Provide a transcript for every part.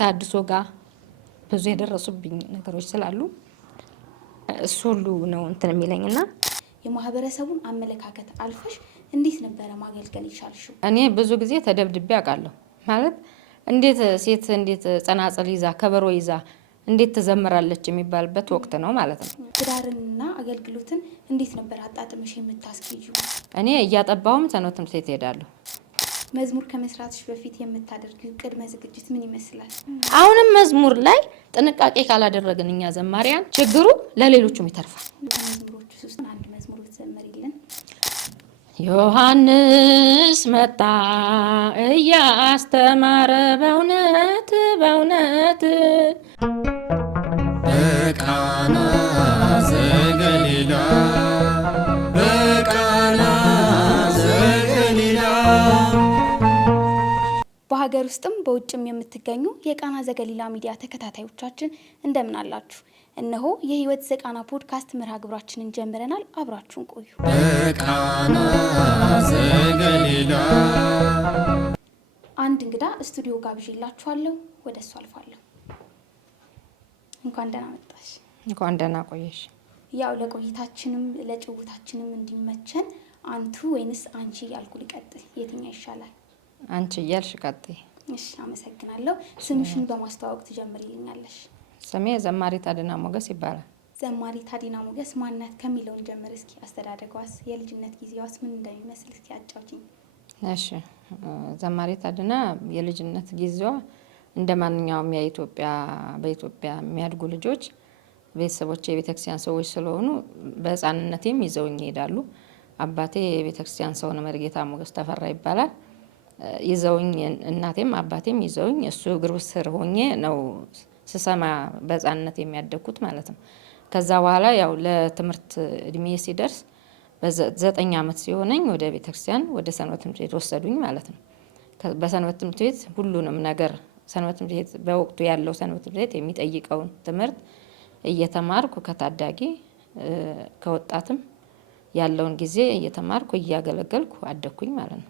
ከታድሶ ጋር ብዙ የደረሱብኝ ነገሮች ስላሉ እሱ ሁሉ ነው እንትን የሚለኝና የማህበረሰቡን አመለካከት አልፈሽ እንዴት ነበረ ማገልገል ይቻልሽው? እኔ ብዙ ጊዜ ተደብድቤ አውቃለሁ። ማለት እንዴት ሴት እንዴት ጸናጽል ይዛ ከበሮ ይዛ እንዴት ትዘምራለች የሚባልበት ወቅት ነው ማለት ነው። ትዳርንና አገልግሎትን እንዴት ነበር አጣጥመሽ የምታስኬጂው? እኔ እያጠባሁም ሰንበት ትምህርት ቤት እሄዳለሁ። መዝሙር ከመስራትሽ በፊት የምታደርጊው ቅድመ ዝግጅት ምን ይመስላል? አሁንም መዝሙር ላይ ጥንቃቄ ካላደረግን እኛ ዘማሪያን ችግሩ ለሌሎቹም ይተርፋል። ከመዝሙሮች ውስጥ አንድ መዝሙር ብትዘምሪልን። ዮሐንስ መጣ እያስተማረ በእውነት በእውነት በቃና ዘገሊላ በቃና ዘገሊላ። በሀገር ውስጥም በውጭም የምትገኙ የቃና ዘገሊላ ሚዲያ ተከታታዮቻችን እንደምን አላችሁ? እነሆ የህይወት ዘቃና ፖድካስት መርሃ ግብራችንን ጀምረናል። አብራችሁን ቆዩ። በቃና ዘገሊላ አንድ እንግዳ ስቱዲዮ ጋብዤላችኋለሁ። ወደ እሱ አልፋለሁ። እንኳን ደህና መጣሽ። እንኳን ደህና ቆየሽ። ያው ለቆይታችንም ለጭውታችንም እንዲመቸን አንቱ ወይንስ አንቺ ያልኩ ልቀጥል? የትኛው ይሻላል? አንቺ እያልሽ ቀጥይ። እሺ፣ አመሰግናለሁ። ስምሽን በማስተዋወቅ ትጀምሪልኛለሽ? ስሜ ዘማሪት አድና ሞገስ ይባላል። ዘማሪት አድና ሞገስ ማንነት ከሚለውን ጀምር እስኪ። አስተዳደጓስ፣ የልጅነት ጊዜዋስ ምን እንደሚመስል እስኪ አጫውቺኝ። እሺ፣ ዘማሪት አድና የልጅነት ጊዜዋ እንደ ማንኛውም በኢትዮጵያ የሚያድጉ ልጆች ቤተሰቦቼ የቤተክርስቲያን ሰዎች ስለሆኑ በህፃንነቴም ይዘውኝ ይሄዳሉ። አባቴ የቤተክርስቲያን ሰው ነው፣ መርጌታ ሞገስ ተፈራ ይባላል። ይዘውኝ እናቴም አባቴም ይዘውኝ እሱ እግር ስር ሆኜ ነው ስሰማ በህፃንነት የሚያደግኩት ማለት ነው። ከዛ በኋላ ያው ለትምህርት እድሜ ሲደርስ በ9 ዓመት ሲሆነኝ ወደ ቤተክርስቲያን ወደ ሰንበት ትምህርት ቤት ወሰዱኝ ማለት ነው። በሰንበት ትምህርት ቤት ሁሉንም ነገር ሰንበት ትምህርት ቤት በወቅቱ ያለው ሰንበት ትምህርት ቤት የሚጠይቀውን ትምህርት እየተማርኩ ከታዳጊ ከወጣትም ያለውን ጊዜ እየተማርኩ እያገለገልኩ አደግኩኝ ማለት ነው።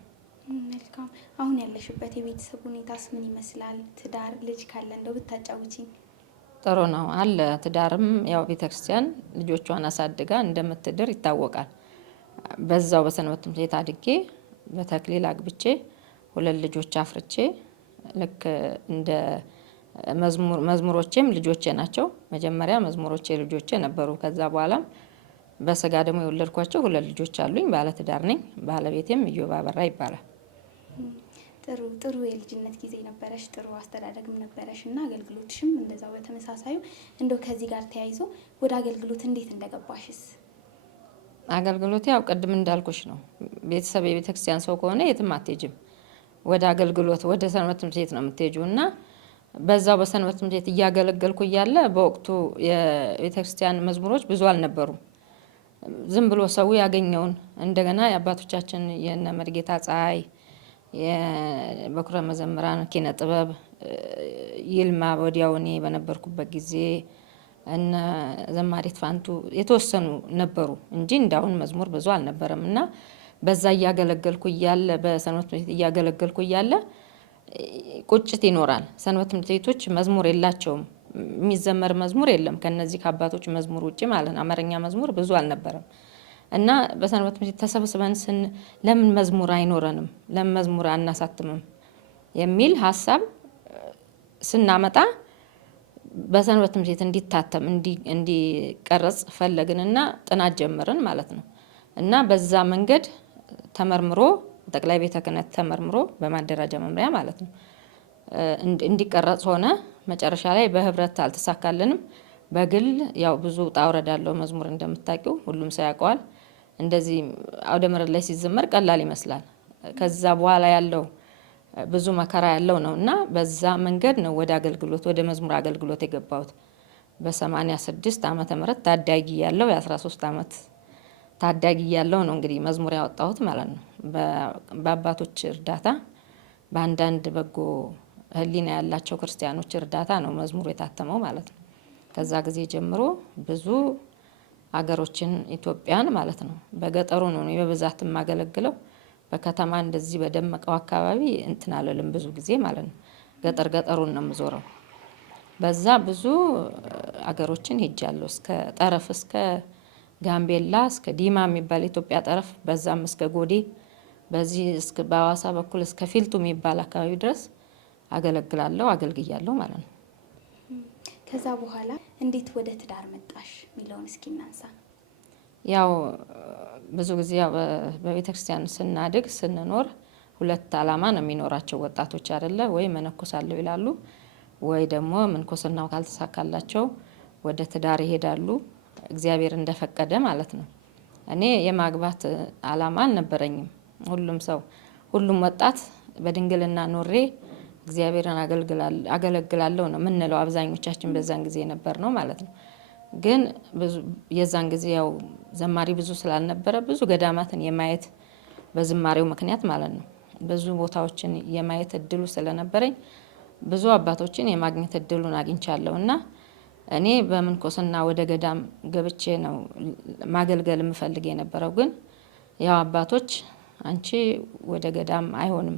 መልካም። አሁን ያለሽበት የቤተሰብ ሁኔታስ ምን ይመስላል? ትዳር፣ ልጅ ካለ እንደው ብታጫውቺኝ። ጥሩ ነው አለ። ትዳርም ያው ቤተክርስቲያን ልጆቿን አሳድጋ እንደምትድር ይታወቃል። በዛው በሰንበት ትምህርት ቤት አድጌ በተክሊል አግብቼ 2 ልጆች አፍርቼ ልክ እንደ መዝሙሮቼም ልጆቼ ናቸው። መጀመሪያ መዝሙሮቼ ልጆቼ ነበሩ። ከዛ በኋላም በስጋ ደግሞ የወለድኳቸው 2 ልጆች አሉኝ። ባለትዳር ነኝ። ባለቤቴም ኢዮብ አበራ ይባላል። ጥሩ የልጅነት ጊዜ ነበረሽ፣ ጥሩ አስተዳደግም ነበረሽ እና አገልግሎትሽም እንደዛው በተመሳሳዩ። እንደው ከዚህ ጋር ተያይዞ ወደ አገልግሎት እንዴት እንደገባሽስ? አገልግሎት ያው ቅድም እንዳልኩሽ ነው። ቤተሰብ የቤተክርስቲያን ሰው ከሆነ የትም አትሄጂም። ወደ አገልግሎት ወደ ሰንበት ትምህርት ቤት ነው የምትሄጂው እና በዛው በሰንበት ትምህርት ቤት እያገለገልኩ እያለ በወቅቱ የቤተክርስቲያን መዝሙሮች ብዙ አልነበሩም። ዝም ብሎ ሰው ያገኘውን እንደገና የአባቶቻችን የነ መርጌታ ፀሐይ የበኩረ መዘምራን ኪነ ጥበብ ይልማ ወዲያው እኔ በነበርኩበት ጊዜ እነ ዘማሪት ፋንቱ የተወሰኑ ነበሩ እንጂ እንዳሁን መዝሙር ብዙ አልነበረም እና በዛ እያገለገልኩ እያለ በሰንበት ትምህርት ቤት እያገለገልኩ እያለ ቁጭት ይኖራል። ሰንበት ትምህርት ቤቶች መዝሙር የላቸውም፣ የሚዘመር መዝሙር የለም ከነዚህ ከአባቶች መዝሙር ውጪ ማለት ነው። አማርኛ መዝሙር ብዙ አልነበረም እና በሰንበት ትምህርት ቤት ተሰብስበን ለምን መዝሙር አይኖረንም፣ ለምን መዝሙር አናሳትምም የሚል ሀሳብ ስናመጣ በሰንበት ትምህርት ቤት እንዲታተም እንዲቀረጽ ፈለግንና ጥናት ጀመርን ማለት ነው። እና በዛ መንገድ ተመርምሮ ጠቅላይ ቤተ ክህነት ተመርምሮ በማደራጃ መምሪያ ማለት ነው እንዲቀረጽ ሆነ። መጨረሻ ላይ በህብረት አልተሳካልንም። በግል ያው ብዙ ውጣ ውረድ ያለው መዝሙር እንደምታውቂው ሁሉም ሰው ያውቀዋል። እንደዚህ አውደ ምሕረት ላይ ሲዘመር ቀላል ይመስላል። ከዛ በኋላ ያለው ብዙ መከራ ያለው ነው እና በዛ መንገድ ነው ወደ አገልግሎት ወደ መዝሙር አገልግሎት የገባሁት። በ86 ዓመተ ምህረት ታዳጊ ያለው የ13 ዓመት ታዳጊ ያለው ነው እንግዲህ መዝሙር ያወጣሁት ማለት ነው። በአባቶች እርዳታ በአንዳንድ በጎ ህሊና ያላቸው ክርስቲያኖች እርዳታ ነው መዝሙሩ የታተመው ማለት ነው። ከዛ ጊዜ ጀምሮ ብዙ አገሮችን ኢትዮጵያን ማለት ነው በገጠሩ ነው በብዛት የማገለግለው። በከተማ እንደዚህ በደመቀው አካባቢ እንትን አለልም ብዙ ጊዜ ማለት ነው። ገጠሩን ነው የምዞረው። በዛ ብዙ አገሮችን ሄጃለሁ። እስከ ጠረፍ እስከ ጋምቤላ እስከ ዲማ የሚባል ኢትዮጵያ ጠረፍ በዛም እስከ ጎዴ በዚህ እስከ በሐዋሳ በኩል እስከ ፊልቱ የሚባል አካባቢ ድረስ አገለግላለሁ አገልግያለሁ ማለት ነው። ከዛ በኋላ እንዴት ወደ ትዳር መጣሽ የሚለውን እስኪ እናንሳ። ያው ብዙ ጊዜ በቤተ ክርስቲያን ስናድግ ስንኖር ሁለት አላማ ነው የሚኖራቸው ወጣቶች አይደለ? ወይ መነኮሳለሁ ይላሉ፣ ወይ ደግሞ ምንኩስናው ካልተሳካላቸው ወደ ትዳር ይሄዳሉ፣ እግዚአብሔር እንደፈቀደ ማለት ነው። እኔ የማግባት አላማ አልነበረኝም። ሁሉም ወጣት በድንግልና ኖሬ እግዚአብሔርን አገለግላለሁ ነው ምንለው አብዛኞቻችን በዛን ጊዜ ነበር ነው ማለት ነው። ግን የዛን ጊዜ ያው ዘማሪ ብዙ ስላልነበረ ብዙ ገዳማትን የማየት በዝማሬው ምክንያት ማለት ነው ብዙ ቦታዎችን የማየት እድሉ ስለነበረኝ ብዙ አባቶችን የማግኘት እድሉን አግኝቻለሁ እና እኔ በምንኩስና ወደ ገዳም ገብቼ ነው ማገልገል የምፈልግ የነበረው። ግን ያው አባቶች አንቺ ወደ ገዳም አይሆንም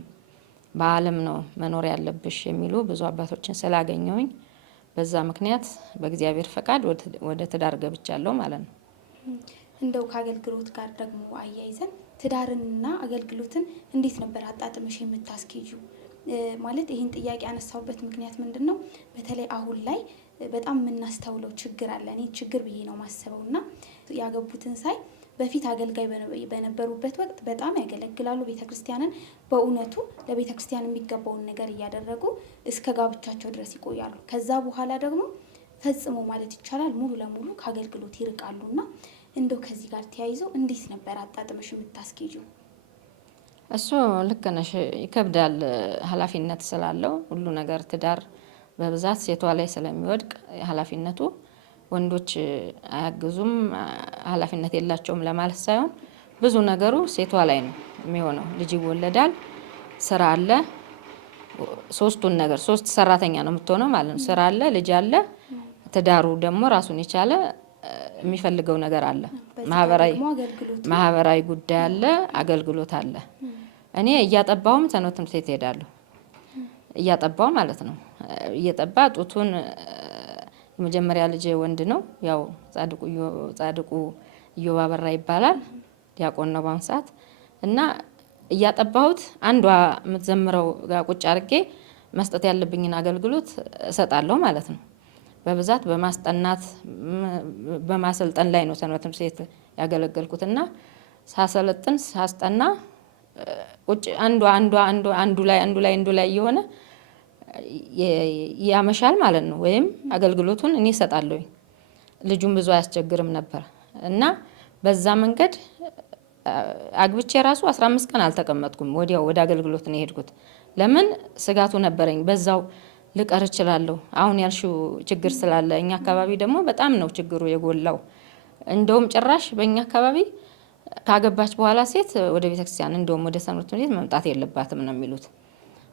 በዓለም ነው መኖር ያለብሽ የሚሉ ብዙ አባቶችን ስላገኘሁኝ በዛ ምክንያት በእግዚአብሔር ፈቃድ ወደ ትዳር ገብቻለሁ ማለት ነው። እንደው ከአገልግሎት ጋር ደግሞ አያይዘን ትዳርንና አገልግሎትን እንዴት ነበር አጣጥመሽ የምታስኬጂው? ማለት ይህን ጥያቄ ያነሳውበት ምክንያት ምንድን ነው? በተለይ አሁን ላይ በጣም የምናስተውለው ችግር አለ። እኔ ችግር ብዬ ነው ማስበው እና ያገቡትን ሳይ በፊት አገልጋይ በነበሩበት ወቅት በጣም ያገለግላሉ ቤተክርስቲያንን፣ በእውነቱ ለቤተክርስቲያን የሚገባውን ነገር እያደረጉ እስከ ጋብቻቸው ድረስ ይቆያሉ። ከዛ በኋላ ደግሞ ፈጽሞ ማለት ይቻላል ሙሉ ለሙሉ ከአገልግሎት ይርቃሉና እንደው ከዚህ ጋር ተያይዞ እንዴት ነበር አጣጥመሽ የምታስኬጂው? እሱ ልክ ነሽ፣ ይከብዳል። ኃላፊነት ስላለው ሁሉ ነገር ትዳር በብዛት ሴቷ ላይ ስለሚወድቅ ኃላፊነቱ ወንዶች አያግዙም፣ ኃላፊነት የላቸውም ለማለት ሳይሆን ብዙ ነገሩ ሴቷ ላይ ነው የሚሆነው። ልጅ ይወለዳል፣ ስራ አለ፣ ሶስቱን ነገር ሶስት ሰራተኛ ነው የምትሆነው ማለት ነው። ስራ አለ፣ ልጅ አለ፣ ትዳሩ ደግሞ ራሱን የቻለ የሚፈልገው ነገር አለ። ማህበራዊ ጉዳይ አለ፣ አገልግሎት አለ። እኔ እያጠባውም ሰንበት ትምህርት ቤት እሄዳለሁ። እያጠባው ማለት ነው። እየጠባ ጡቱን የመጀመሪያ ልጅ ወንድ ነው። ያው ጻድቁ ኢዮብ አበራ ይባላል። ዲያቆን ነው በአሁን ሰዓት እና እያጠባሁት አንዷ የምትዘምረው ጋር ቁጭ አድርጌ መስጠት ያለብኝን አገልግሎት እሰጣለሁ ማለት ነው። በብዛት በማስጠናት በማሰልጠን ላይ ነው ሰንበት ትምህርት ቤት ያገለገልኩት እና ሳሰለጥን ሳስጠና ቁጭ አንዱ ላይ እየሆነ ያመሻል ማለት ነው። ወይም አገልግሎቱን እኔ እሰጣለሁኝ። ልጁን ብዙ አያስቸግርም ነበር እና በዛ መንገድ አግብቼ ራሱ 15 ቀን አልተቀመጥኩም። ወዲያው ወደ አገልግሎት ነው የሄድኩት። ለምን ስጋቱ ነበረኝ፣ በዛው ልቀር እችላለሁ። አሁን ያልሽው ችግር ስላለ እኛ አካባቢ ደግሞ በጣም ነው ችግሩ የጎላው። እንደውም ጭራሽ በእኛ አካባቢ ካገባች በኋላ ሴት ወደ ቤተክርስቲያን እንደውም ወደ ሰንበት ትምህርት ቤት መምጣት የለባትም ነው የሚሉት።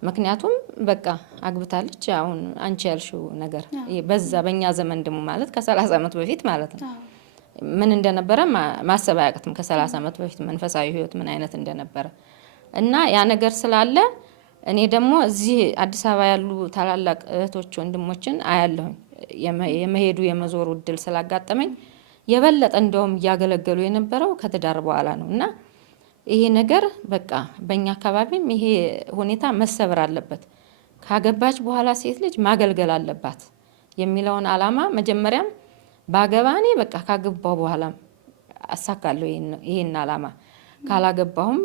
ምክንያቱም በቃ አግብታለች። አሁን አንቺ ያልሽው ነገር በዛ በእኛ ዘመን ደግሞ ማለት ከ30 ዓመት በፊት ማለት ነው ምን እንደነበረ ማሰብ አያቅትም። ከ30 ዓመት በፊት መንፈሳዊ ህይወት ምን አይነት እንደነበረ እና ያ ነገር ስላለ እኔ ደግሞ እዚህ አዲስ አበባ ያሉ ታላላቅ እህቶች ወንድሞችን አያለሁኝ። የመሄዱ የመዞሩ እድል ስላጋጠመኝ የበለጠ እንደውም እያገለገሉ የነበረው ከትዳር በኋላ ነው እና ይሄ ነገር በቃ በእኛ አካባቢም ይሄ ሁኔታ መሰበር አለበት። ካገባች በኋላ ሴት ልጅ ማገልገል አለባት የሚለውን አላማ መጀመሪያም ባገባኔ በቃ ካገባው በኋላም አሳካለሁ ይሄን አላማ፣ ካላገባሁም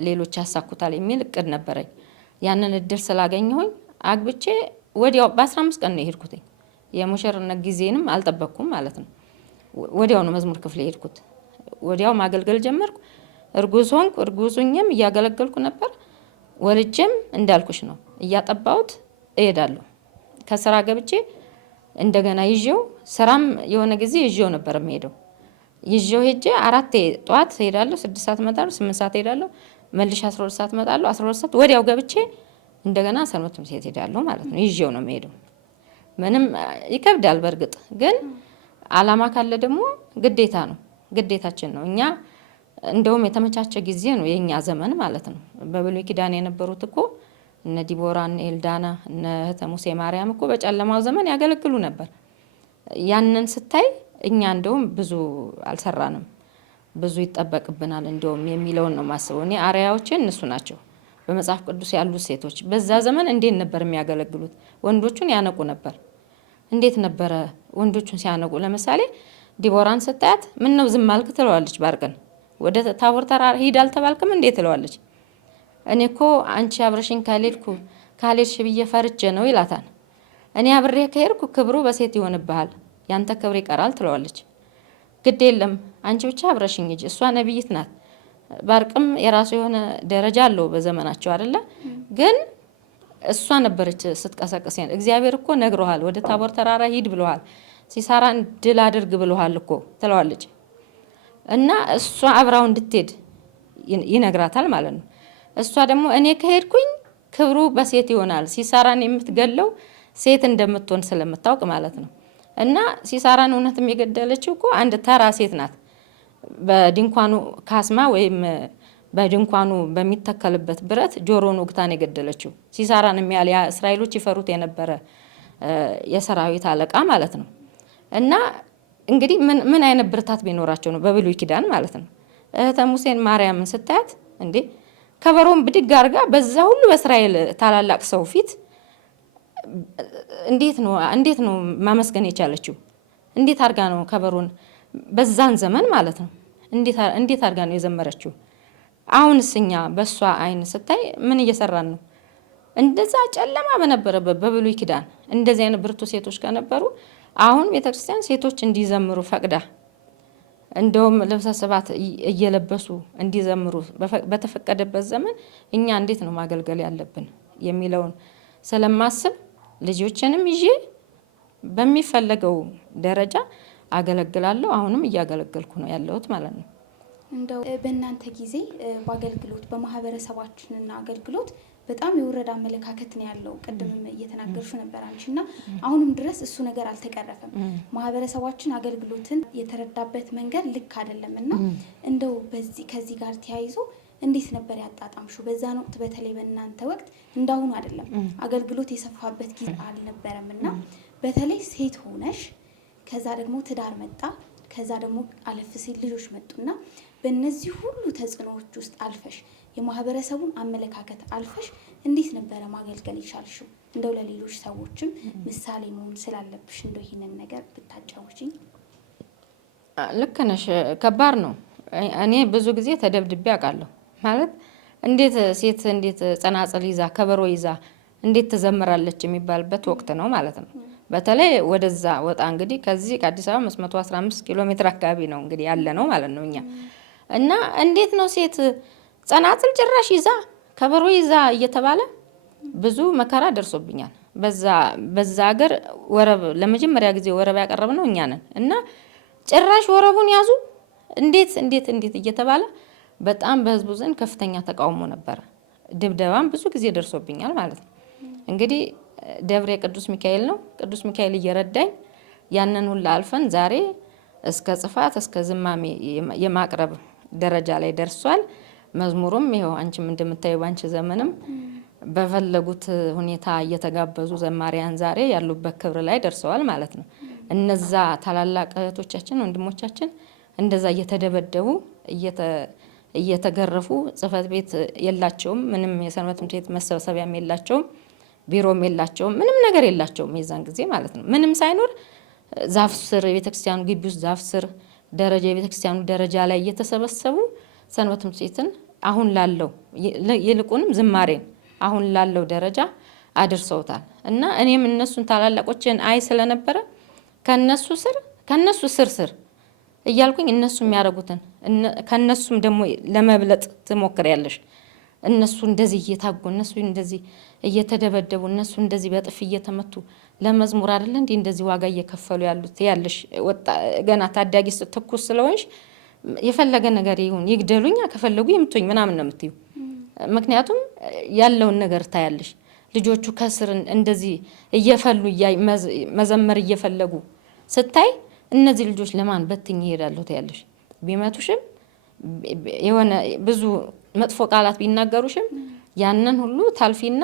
ሌሎች ያሳኩታል የሚል እቅድ ነበረኝ። ያንን እድል ስላገኘሁኝ አግብቼ ወዲያው በ15 ቀን ነው የሄድኩት። የሙሽርነት ጊዜንም አልጠበቅኩም ማለት ነው። ወዲያው ነው መዝሙር ክፍል የሄድኩት። ወዲያው ማገልገል ጀመርኩ። እርጉዝ ሆንኩ። እርጉዙኝም እያገለገልኩ ነበር። ወልጄም እንዳልኩሽ ነው እያጠባሁት እሄዳለሁ። ከስራ ገብቼ እንደገና ይዤው ስራም የሆነ ጊዜ ይዤው ነበር የምሄደው። ይዤው ሄጄ 4 ጠዋት ሄዳለሁ፣ 6 ሰዓት እመጣለሁ፣ 8 ሰዓት ሄዳለሁ፣ መልሼ 12 ሰዓት እመጣለሁ፣ 12 ሰዓት ወዲያው ገብቼ እንደገና ሰንበት ትምህርት ቤት ሄዳለሁ ማለት ነው። ይዤው ነው የምሄደው። ምንም ይከብዳል በእርግጥ ግን አላማ ካለ ደግሞ ግዴታ ነው፣ ግዴታችን ነው። እኛ እንደውም የተመቻቸ ጊዜ ነው የኛ ዘመን ማለት ነው። በብሉይ ኪዳን የነበሩት እኮ እነ ዲቦራ፣ እነ ኤልዳና፣ እነ እህተ ሙሴ ማርያም እኮ በጨለማው ዘመን ያገለግሉ ነበር። ያንን ስታይ እኛ እንደውም ብዙ አልሰራንም፣ ብዙ ይጠበቅብናል እንደውም የሚለውን ነው ማስበው። እኔ አርአያዎቼ እነሱ ናቸው። በመጽሐፍ ቅዱስ ያሉት ሴቶች በዛ ዘመን እንዴት ነበር የሚያገለግሉት? ወንዶቹን ያነቁ ነበር። እንዴት ነበረ ወንዶቹን ሲያነቁ? ለምሳሌ ዲቦራን ስታያት ምን ነው ዝም አልክ ትለዋለች። ባርቅን ወደ ታቦር ተራራ ሂድ አልተባልክም እንዴት ትለዋለች። እኔ እኮ አንቺ አብረሽኝ ካልሄድሽ ብዬ ፈርቼ ነው ይላታል። እኔ አብሬ ከሄድኩ ክብሩ በሴት ይሆንብሃል፣ ያንተ ክብር ይቀራል ትለዋለች። ግድ የለም አንቺ ብቻ አብረሽኝ ሂጂ። እሷ ነቢይት ናት። ባርቅም የራሱ የሆነ ደረጃ አለው በዘመናቸው አይደለ? ግን እሷ ነበረች ስትቀሰቅስ። እግዚአብሔር እኮ ነግሮሃል፣ ወደ ታቦር ተራራ ሂድ ብለዋል፣ ሲሳራን ድል አድርግ ብለዋል እኮ ትለዋለች። እና እሷ አብራው እንድትሄድ ይነግራታል ማለት ነው። እሷ ደግሞ እኔ ከሄድኩኝ ክብሩ በሴት ይሆናል፣ ሲሳራን የምትገለው ሴት እንደምትሆን ስለምታውቅ ማለት ነው። እና ሲሳራን እውነትም የገደለችው እኮ አንድ ተራ ሴት ናት። በድንኳኑ ካስማ ወይም በድንኳኑ በሚተከልበት ብረት ጆሮን ወግታን የገደለችው ሲሳራን የሚያል እስራኤሎች ይፈሩት የነበረ የሰራዊት አለቃ ማለት ነው። እና እንግዲህ ምን አይነት ብርታት ቢኖራቸው ነው በብሉይ ኪዳን ማለት ነው። እህተ ሙሴን ማርያምን ስታያት እንዴ ከበሮን ብድግ አድርጋ በዛ ሁሉ በእስራኤል ታላላቅ ሰው ፊት እንዴት ነው ማመስገን የቻለችው? እንዴት አድርጋ ነው ከበሮን በዛን ዘመን ማለት ነው እንዴት አድርጋ ነው የዘመረችው? አሁንስ እኛ በሷ አይን ስታይ ምን እየሰራን ነው? እንደዛ ጨለማ በነበረበት በብሉይ ኪዳን እንደዚህ አይነት ብርቱ ሴቶች ከነበሩ አሁን ቤተክርስቲያን ሴቶች እንዲዘምሩ ፈቅዳ እንደውም ልብሰ ስባት እየለበሱ እንዲዘምሩ በተፈቀደበት ዘመን እኛ እንዴት ነው ማገልገል ያለብን የሚለውን ስለማስብ ልጆችንም ይዤ በሚፈለገው ደረጃ አገለግላለሁ። አሁንም እያገለገልኩ ነው ያለሁት ማለት ነው። እንደው በእናንተ ጊዜ በአገልግሎት በማህበረሰባችንና አገልግሎት በጣም የወረደ አመለካከት ነው ያለው። ቅድምም እየተናገርሹ ነበር አንቺና አሁንም ድረስ እሱ ነገር አልተቀረፈም። ማህበረሰባችን አገልግሎትን የተረዳበት መንገድ ልክ አይደለም እና እንደው ከዚህ ጋር ተያይዞ እንዴት ነበር ያጣጣምሹ? በዛን ወቅት በተለይ በእናንተ ወቅት እንዳሁኑ አይደለም፣ አገልግሎት የሰፋበት ጊዜ አልነበረም እና በተለይ ሴት ሆነሽ ከዛ ደግሞ ትዳር መጣ፣ ከዛ ደግሞ አለፍ ሲል ልጆች መጡና በእነዚህ ሁሉ ተጽዕኖዎች ውስጥ አልፈሽ የማህበረሰቡን አመለካከት አልፈሽ እንዴት ነበረ ማገልገል ይቻልሽው? እንደው ለሌሎች ሰዎችም ምሳሌ መሆን ስላለብሽ እንደው ይሄንን ነገር ብታጫውቺኝ። ልክ ነሽ። ከባድ ነው። እኔ ብዙ ጊዜ ተደብድቤ አውቃለሁ። ማለት እንዴት ሴት እንዴት ጸናጽል ይዛ ከበሮ ይዛ እንዴት ትዘምራለች የሚባልበት ወቅት ነው ማለት ነው። በተለይ ወደዛ ወጣ እንግዲህ ከዚህ ከአዲስ አበባ 115 ኪሎ ሜትር አካባቢ ነው እንግዲህ ያለ ነው ማለት ነው እኛ። እና እንዴት ነው ሴት ጸናጽል ጭራሽ ይዛ ከበሮ ይዛ እየተባለ ብዙ መከራ ደርሶብኛል። በዛ ሀገር ወረብ ለመጀመሪያ ጊዜ ወረብ ያቀረብነው እኛ ነን። እና ጭራሽ ወረቡን ያዙ እንዴት እየተባለ በጣም በህዝቡ ዘንድ ከፍተኛ ተቃውሞ ነበር። ድብደባም ብዙ ጊዜ ደርሶብኛል ማለት ነው። እንግዲህ ደብሬ ቅዱስ ሚካኤል ነው። ቅዱስ ሚካኤል እየረዳኝ ያንን ሁሉ አልፈን ዛሬ እስከ ጽፋት እስከ ዝማሜ የማቅረብ ደረጃ ላይ ደርሷል። መዝሙሩም ይኸው አንቺም እንደምታዩ ባንቺ ዘመንም በፈለጉት ሁኔታ እየተጋበዙ ዘማሪያን ዛሬ ያሉበት ክብር ላይ ደርሰዋል ማለት ነው። እነዛ ታላላቅ እህቶቻችን ወንድሞቻችን እንደዛ እየተደበደቡ እየተገረፉ ጽፈት ቤት የላቸውም፣ ምንም የሰንበት ትምህርት ቤት መሰብሰቢያም የላቸውም፣ ቢሮም የላቸውም፣ ምንም ነገር የላቸውም የዛን ጊዜ ማለት ነው። ምንም ሳይኖር ዛፍ ስር የቤተክርስቲያኑ ግቢ ውስጥ ዛፍ ስር ደረጃ የቤተክርስቲያኑ ደረጃ ላይ እየተሰበሰቡ ሰንበት ትምህርት ቤትን አሁን ላለው ይልቁንም ዝማሬን አሁን ላለው ደረጃ አድርሰውታል። እና እኔም እነሱን ታላላቆችን አይ ስለነበረ ከነሱ ስር እያልኩኝ እነሱ የሚያደርጉትን ከነሱም ደግሞ ለመብለጥ ትሞክሪያለሽ። እነሱ እንደዚህ እየታጉ እነሱ እንደዚህ እየተደበደቡ እነሱ እንደዚህ በጥፍ እየተመቱ ለመዝሙር አይደለ እንዴ እንደዚህ ዋጋ እየከፈሉ ያሉት ያለሽ ገና ታዳጊ ትኩስ ስለሆንሽ የፈለገ ነገር ይሁን ይግደሉኛ ከፈለጉ ይምቱኝ ምናምን ነው የምትዩ። ምክንያቱም ያለውን ነገር ታያለሽ። ልጆቹ ከስር እንደዚህ እየፈሉ መዘመር እየፈለጉ ስታይ እነዚህ ልጆች ለማን በትኝ ይሄዳሉ ታያለሽ። ቢመቱሽም የሆነ ብዙ መጥፎ ቃላት ቢናገሩሽም ያንን ሁሉ ታልፊና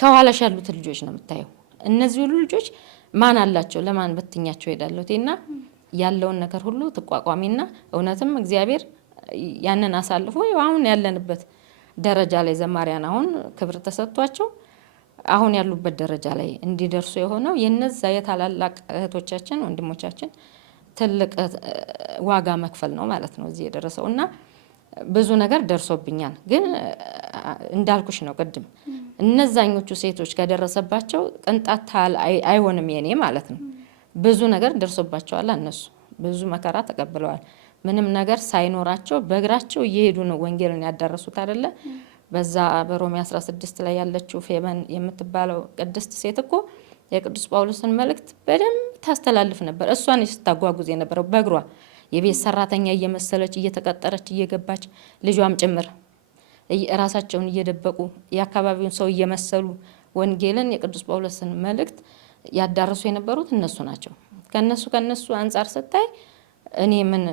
ከኋላሽ ያሉት ልጆች ነው የምታየው። እነዚህ ሁሉ ልጆች ማን አላቸው? ለማን በትኛቸው ሄዳለሁና ያለውን ነገር ሁሉ ተቋቋሚና እውነትም እግዚአብሔር ያንን አሳልፎ አሁን ያለንበት ደረጃ ላይ ዘማሪያን አሁን ክብር ተሰጥቷቸው አሁን ያሉበት ደረጃ ላይ እንዲደርሱ የሆነው የነዛ የታላላቅ እህቶቻችን ወንድሞቻችን ትልቅ ዋጋ መክፈል ነው ማለት ነው እዚህ የደረሰውና ብዙ ነገር ደርሶብኛል። ግን እንዳልኩሽ ነው ቅድም እነዛኞቹ ሴቶች ከደረሰባቸው ቅንጣት አይሆንም የኔ ማለት ነው። ብዙ ነገር ደርሶባቸዋል። እነሱ ብዙ መከራ ተቀብለዋል። ምንም ነገር ሳይኖራቸው በእግራቸው እየሄዱ ነው ወንጌልን ያዳረሱት አይደለ? በዛ በሮሜ 16 ላይ ያለችው ፌበን የምትባለው ቅድስት ሴት እኮ የቅዱስ ጳውሎስን መልእክት በደንብ ታስተላልፍ ነበር። እሷን ስታጓጉዝ የነበረው በእግሯ የቤት ሰራተኛ እየመሰለች እየተቀጠረች እየገባች ልጇም ጭምር ራሳቸውን እየደበቁ የአካባቢውን ሰው እየመሰሉ ወንጌልን የቅዱስ ጳውሎስን መልእክት ያዳረሱ የነበሩት እነሱ ናቸው። ከነሱ አንጻር ስታይ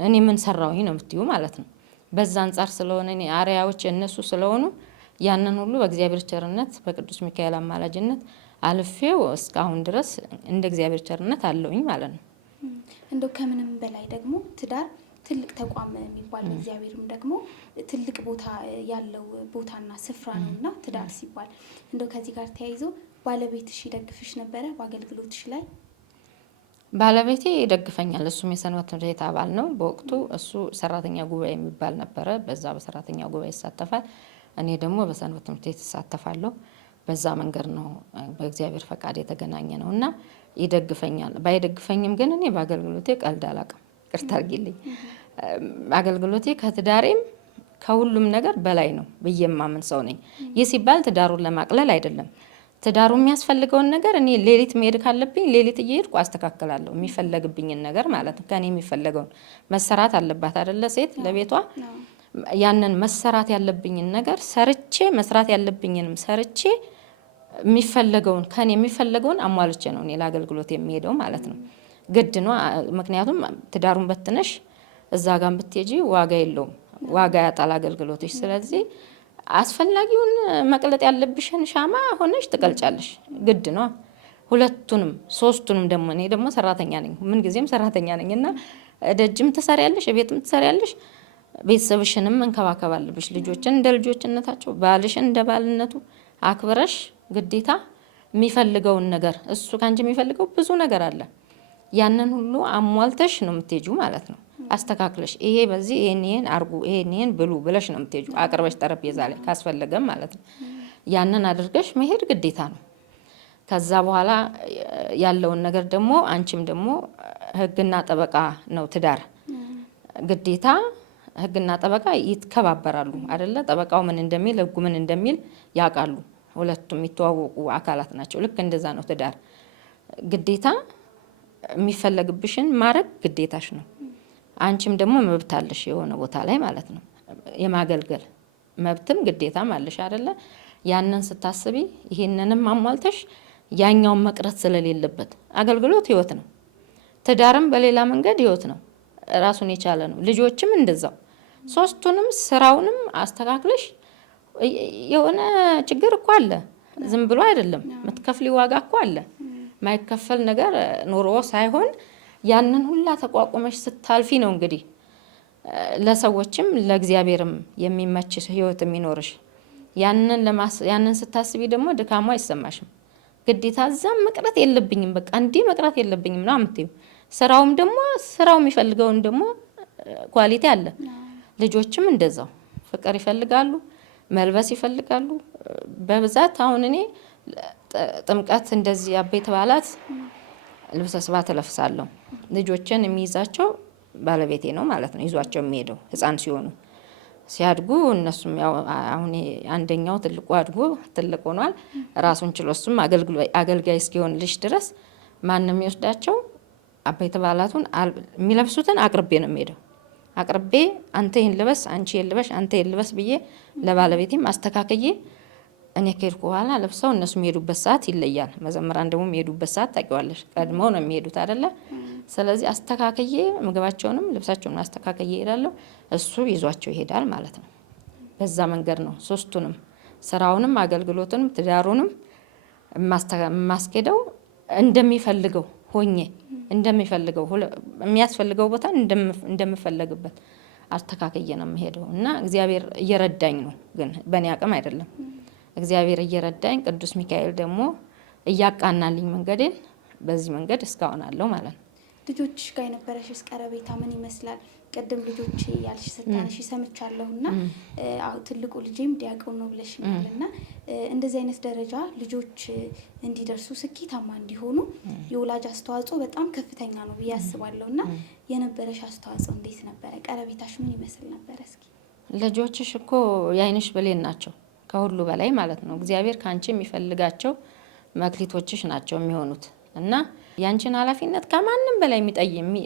እኔ ምን ሰራውኝ ነው የምትዩ ማለት ነው። በዛ አንጻር ስለሆነ እኔ አርያዎች እነሱ ስለሆኑ ያንን ሁሉ በእግዚአብሔር ቸርነት በቅዱስ ሚካኤል አማላጅነት አልፌው እስካሁን ድረስ እንደ እግዚአብሔር ቸርነት አለውኝ ማለት ነው። እንደው ከምንም በላይ ደግሞ ትዳር ትልቅ ተቋም የሚባል እግዚአብሔርም ደግሞ ትልቅ ቦታ ያለው ቦታና ስፍራ ነውና ትዳር ሲባል እንደው ከዚህ ጋር ተያይዞ ባለቤትሽ ይደግፍሽ ነበረ በአገልግሎትሽ ላይ? ባለቤቴ ይደግፈኛል። እሱም የሰንበት ትምህርት ቤት አባል ነው። በወቅቱ እሱ ሰራተኛ ጉባኤ የሚባል ነበረ። በዛ በሰራተኛ ጉባኤ ይሳተፋል። እኔ ደግሞ በሰንበት ትምህርት ቤት እሳተፋለሁ። በዛ መንገድ ነው በእግዚአብሔር ፈቃድ የተገናኘ ነው እና ይደግፈኛል። ባይደግፈኝም ግን እኔ በአገልግሎቴ ቀልድ አላውቅም። ይቅርታ አድርጊልኝ። አገልግሎቴ ከትዳሬም ከሁሉም ነገር በላይ ነው ብዬ የማምን ሰው ነኝ። ይህ ሲባል ትዳሩን ለማቅለል አይደለም። ትዳሩ የሚያስፈልገውን ነገር እኔ ሌሊት መሄድ ካለብኝ ሌሊት እየሄድኩ አስተካክላለሁ። የሚፈለግብኝን ነገር ማለት ነው። ከኔ የሚፈለገውን መሰራት አለባት አይደለ ሴት ለቤቷ። ያንን መሰራት ያለብኝን ነገር ሰርቼ መስራት ያለብኝንም ሰርቼ የሚፈለገውን ከኔ የሚፈለገውን አሟልቼ ነው እኔ ለአገልግሎት የሚሄደው ማለት ነው። ግድ ነው። ምክንያቱም ትዳሩን በትነሽ እዛ ጋር ብትሄጂ ዋጋ የለውም። ዋጋ ያጣል አገልግሎትሽ። ስለዚህ አስፈላጊውን መቅለጥ ያለብሽን ሻማ ሆነሽ ትቀልጫለሽ። ግድ ነው። ሁለቱንም ሶስቱንም ደግሞ እኔ ደግሞ ሰራተኛ ነኝ። ምን ጊዜም ሰራተኛ ነኝ እና ደጅም ትሰሪያለሽ፣ ቤትም ትሰሪያለሽ። ቤተሰብሽንም መንከባከብ አለብሽ። ልጆችን እንደ ልጆችነታቸው፣ ባልሽን እንደ ባልነቱ አክብረሽ ግዴታ የሚፈልገውን ነገር እሱ ካንቺ የሚፈልገው ብዙ ነገር አለ። ያንን ሁሉ አሟልተሽ ነው የምትሄጂው ማለት ነው። አስተካክለሽ ይሄ በዚህ ይሄን አርጉ ይሄን ብሉ ብለሽ ነው የምትሄጂው። አቅርበሽ ጠረጴዛ ላይ ካስፈለገም ማለት ነው። ያንን አድርገሽ መሄድ ግዴታ ነው። ከዛ በኋላ ያለውን ነገር ደግሞ አንቺም ደግሞ ሕግና ጠበቃ ነው ትዳር። ግዴታ ሕግና ጠበቃ ይተከባበራሉ አይደለ? ጠበቃው ምን እንደሚል ሕጉ ምን እንደሚል ያውቃሉ። ሁለቱም የሚተዋወቁ አካላት ናቸው። ልክ እንደዛ ነው ትዳር። ግዴታ የሚፈለግብሽን ማድረግ ግዴታሽ ነው። አንቺም ደግሞ መብት አለሽ የሆነ ቦታ ላይ ማለት ነው። የማገልገል መብትም ግዴታም አለሽ አይደለ? ያንን ስታስቢ ይሄንንም አሟልተሽ ያኛውን መቅረት ስለሌለበት አገልግሎት ህይወት ነው። ትዳርም በሌላ መንገድ ህይወት ነው። ራሱን የቻለ ነው። ልጆችም እንደዛው። ሶስቱንም ስራውንም አስተካክለሽ የሆነ ችግር እኮ አለ። ዝም ብሎ አይደለም። የምትከፍሊ ዋጋ እኮ አለ። ማይከፈል ነገር ኑሮ ሳይሆን ያንን ሁላ ተቋቁመሽ ስታልፊ ነው እንግዲህ ለሰዎችም ለእግዚአብሔርም የሚመች ህይወት የሚኖርሽ። ያንን ስታስቢ ደግሞ ድካሙ አይሰማሽም። ግዴታ እዛም መቅረት የለብኝም በቃ እንዲህ መቅረት የለብኝም ነው የምትይው። ስራውም ደግሞ ስራው የሚፈልገውን ደግሞ ኳሊቲ አለ። ልጆችም እንደዛው ፍቅር ይፈልጋሉ፣ መልበስ ይፈልጋሉ። በብዛት አሁን እኔ ጥምቀት እንደዚህ አቤት በዓላት ልብሰ ስባት እለብሳለሁ። ልጆችን የሚይዛቸው ባለቤቴ ነው ማለት ነው። ይዟቸው የሚሄደው ህፃን ሲሆኑ ሲያድጉ እነሱም ያው አሁን አንደኛው ትልቁ አድጎ ትልቅ ሆኗል ራሱን ችሎ እሱም አገልጋይ እስኪሆንልሽ ድረስ ማንም ይወስዳቸው አቤት በዓላቱን የሚለብሱትን አቅርቤ ነው የሚሄደው። አቅርቤ አንተ ይሄን ልበስ፣ አንቺ ይሄን ልበሽ፣ አንተ ይሄን ልበስ ብዬ ለባለቤቴም አስተካክዬ እኔ ከሄድኩ በኋላ ለብሰው እነሱ የሚሄዱበት ሰዓት ይለያል። መዘምራን ደግሞ የሚሄዱበት ሰዓት ታውቂዋለሽ፣ ቀድመው ነው የሚሄዱት አይደለ? ስለዚህ አስተካክዬ ምግባቸውንም ልብሳቸውንም አስተካክዬ እሄዳለሁ። እሱ ይዟቸው ይሄዳል ማለት ነው። በዛ መንገድ ነው ሶስቱንም ስራውንም አገልግሎቱንም ትዳሩንም ማስኬደው እንደሚፈልገው ሆኜ እንደሚፈልገው የሚያስፈልገው ቦታ እንደምፈልግበት አስተካክዬ ነው የምሄደው እና እግዚአብሔር እየረዳኝ ነው። ግን በእኔ አቅም አይደለም። እግዚአብሔር እየረዳኝ ቅዱስ ሚካኤል ደግሞ እያቃናልኝ መንገዴን በዚህ መንገድ እስካሁን አለው ማለት ነው። ልጆችሽ ጋር የነበረሽስ ቀረቤታ ምን ይመስላል? ቅድም ልጆች ያልሽ ስታነሺ ሰምቻለሁና ትልቁ ልጄም ዲያቆን ነው ብለሽኛል እና እንደዚህ አይነት ደረጃ ልጆች እንዲደርሱ ስኬታማ እንዲሆኑ የወላጅ አስተዋጽኦ በጣም ከፍተኛ ነው ብዬ አስባለሁና የነበረሽ አስተዋጽኦ እንዴት ነበረ? ቀረቤታሽ ምን ይመስል ነበረ? እስኪ ልጆችሽ እኮ የዓይንሽ ብሌን ናቸው ከሁሉ በላይ ማለት ነው። እግዚአብሔር ካንቺ የሚፈልጋቸው መክሊቶችሽ ናቸው የሚሆኑት እና ያንቺን ኃላፊነት ከማንም በላይ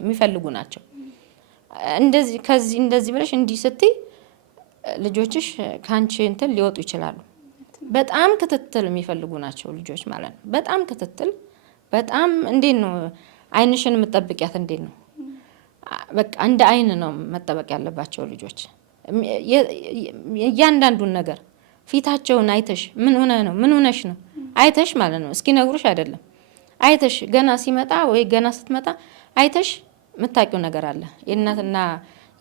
የሚፈልጉ ናቸው። እንደዚህ ብለሽ እንዲህ ስትይ ልጆችሽ ካንቺ እንትን ሊወጡ ይችላሉ። በጣም ክትትል የሚፈልጉ ናቸው ልጆች ማለት ነው። በጣም ክትትል በጣም እንዴት ነው ዓይንሽን የምትጠብቂያት እንዴት ነው? በቃ እንደ ዓይን ነው መጠበቅ ያለባቸው ልጆች። እያንዳንዱን ነገር ፊታቸውን አይተሽ ምን ሆነ ነው ምን ሆነሽ ነው አይተሽ ማለት ነው። እስኪ ነግሩሽ አይደለም አይተሽ ገና ሲመጣ ወይ ገና ስትመጣ አይተሽ የምታውቂው ነገር አለ። የእናትና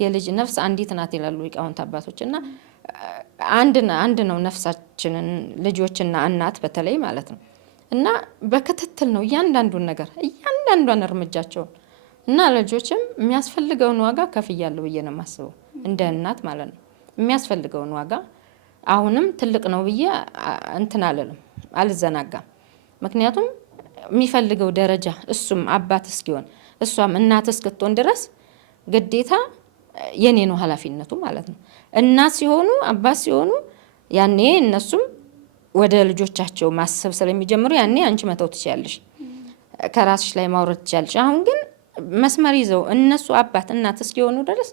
የልጅ ነፍስ አንዲት ናት ይላሉ ሊቃውንት አባቶች እና አንድ ነው ነፍሳችንን ልጆችና እናት በተለይ ማለት ነው እና በክትትል ነው እያንዳንዱን ነገር እያንዳንዷን እርምጃቸውን እና ልጆችም የሚያስፈልገውን ዋጋ ከፍያለሁ ብዬ ነው የማስበው እንደ እናት ማለት ነው። የሚያስፈልገውን ዋጋ አሁንም ትልቅ ነው ብዬ እንትን አልዘናጋም። ምክንያቱም የሚፈልገው ደረጃ እሱም አባት እስኪሆን እሷም እናት እስክትሆን ድረስ ግዴታ የኔ ነው ኃላፊነቱ ማለት ነው። እናት ሲሆኑ አባት ሲሆኑ ያኔ እነሱም ወደ ልጆቻቸው ማሰብ ስለሚጀምሩ ያኔ አንቺ መተው ትችያለሽ፣ ከራስሽ ላይ ማውረድ ትችያለሽ። አሁን ግን መስመር ይዘው እነሱ አባት እናት እስኪሆኑ ድረስ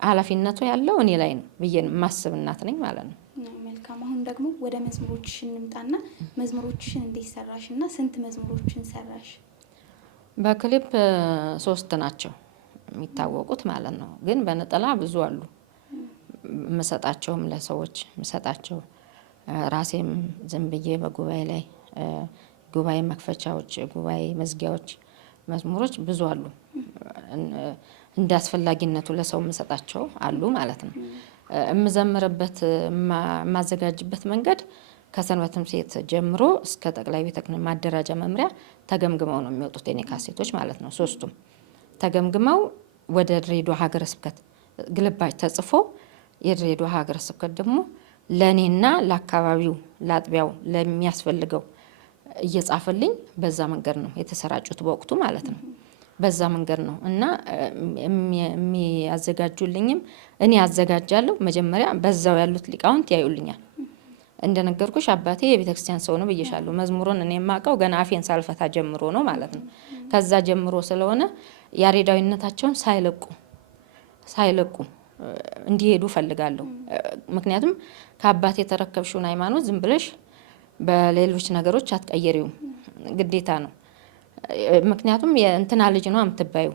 ኃላፊነቱ ያለው እኔ ላይ ነው ብዬ ማስብ እናት ነኝ ማለት ነው። መልካም። አሁን ደግሞ ወደ መዝሙሮችሽን እንምጣና መዝሙሮችሽን እንዴት ሰራሽና ስንት መዝሙሮችን ሰራሽ? በክሊፕ 3 ናቸው የሚታወቁት ማለት ነው። ግን በነጠላ ብዙ አሉ መሰጣቸውም ለሰዎች መሰጣቸው ራሴም ዝም ብዬ በጉባኤ ላይ ጉባኤ መክፈቻዎች ጉባኤ መዝጊያዎች መዝሙሮች ብዙ አሉ። እንደ አስፈላጊነቱ ለሰው መሰጣቸው አሉ ማለት ነው። የምዘምርበት የማዘጋጅበት መንገድ ከሰንበት ትምህርት ቤት ጀምሮ እስከ ጠቅላይ ቤተ ክህነት ማደራጃ መምሪያ ተገምግመው ነው የሚወጡት የኔ ካሴቶች ማለት ነው። 3ቱም ተገምግመው ወደ ድሬዳዋ ሀገረ ስብከት ግልባጭ ተጽፎ የድሬዳዋ ሀገረ ስብከት ደግሞ ለእኔና ለአካባቢው ለአጥቢያው ለሚያስፈልገው እየጻፈልኝ በዛ መንገድ ነው የተሰራጩት በወቅቱ ማለት ነው። በዛ መንገድ ነው እና የሚያዘጋጁልኝም እኔ አዘጋጃለሁ። መጀመሪያ በዛው ያሉት ሊቃውንት ያዩልኛል። እንደነገርኩሽ አባቴ የቤተክርስቲያን ሰው ነው ብዬሻለሁ። መዝሙሩን እኔ የማውቀው ገና አፌን ሳልፈታ ጀምሮ ነው ማለት ነው። ከዛ ጀምሮ ስለሆነ ያሬዳዊነታቸውን ሳይለቁ እንዲሄዱ ፈልጋለሁ። ምክንያቱም ከአባቴ የተረከብሽውን ሃይማኖት ዝም ብለሽ በሌሎች ነገሮች አትቀየሪውም፣ ግዴታ ነው። ምክንያቱም የእንትና ልጅ ነው የምትባዩ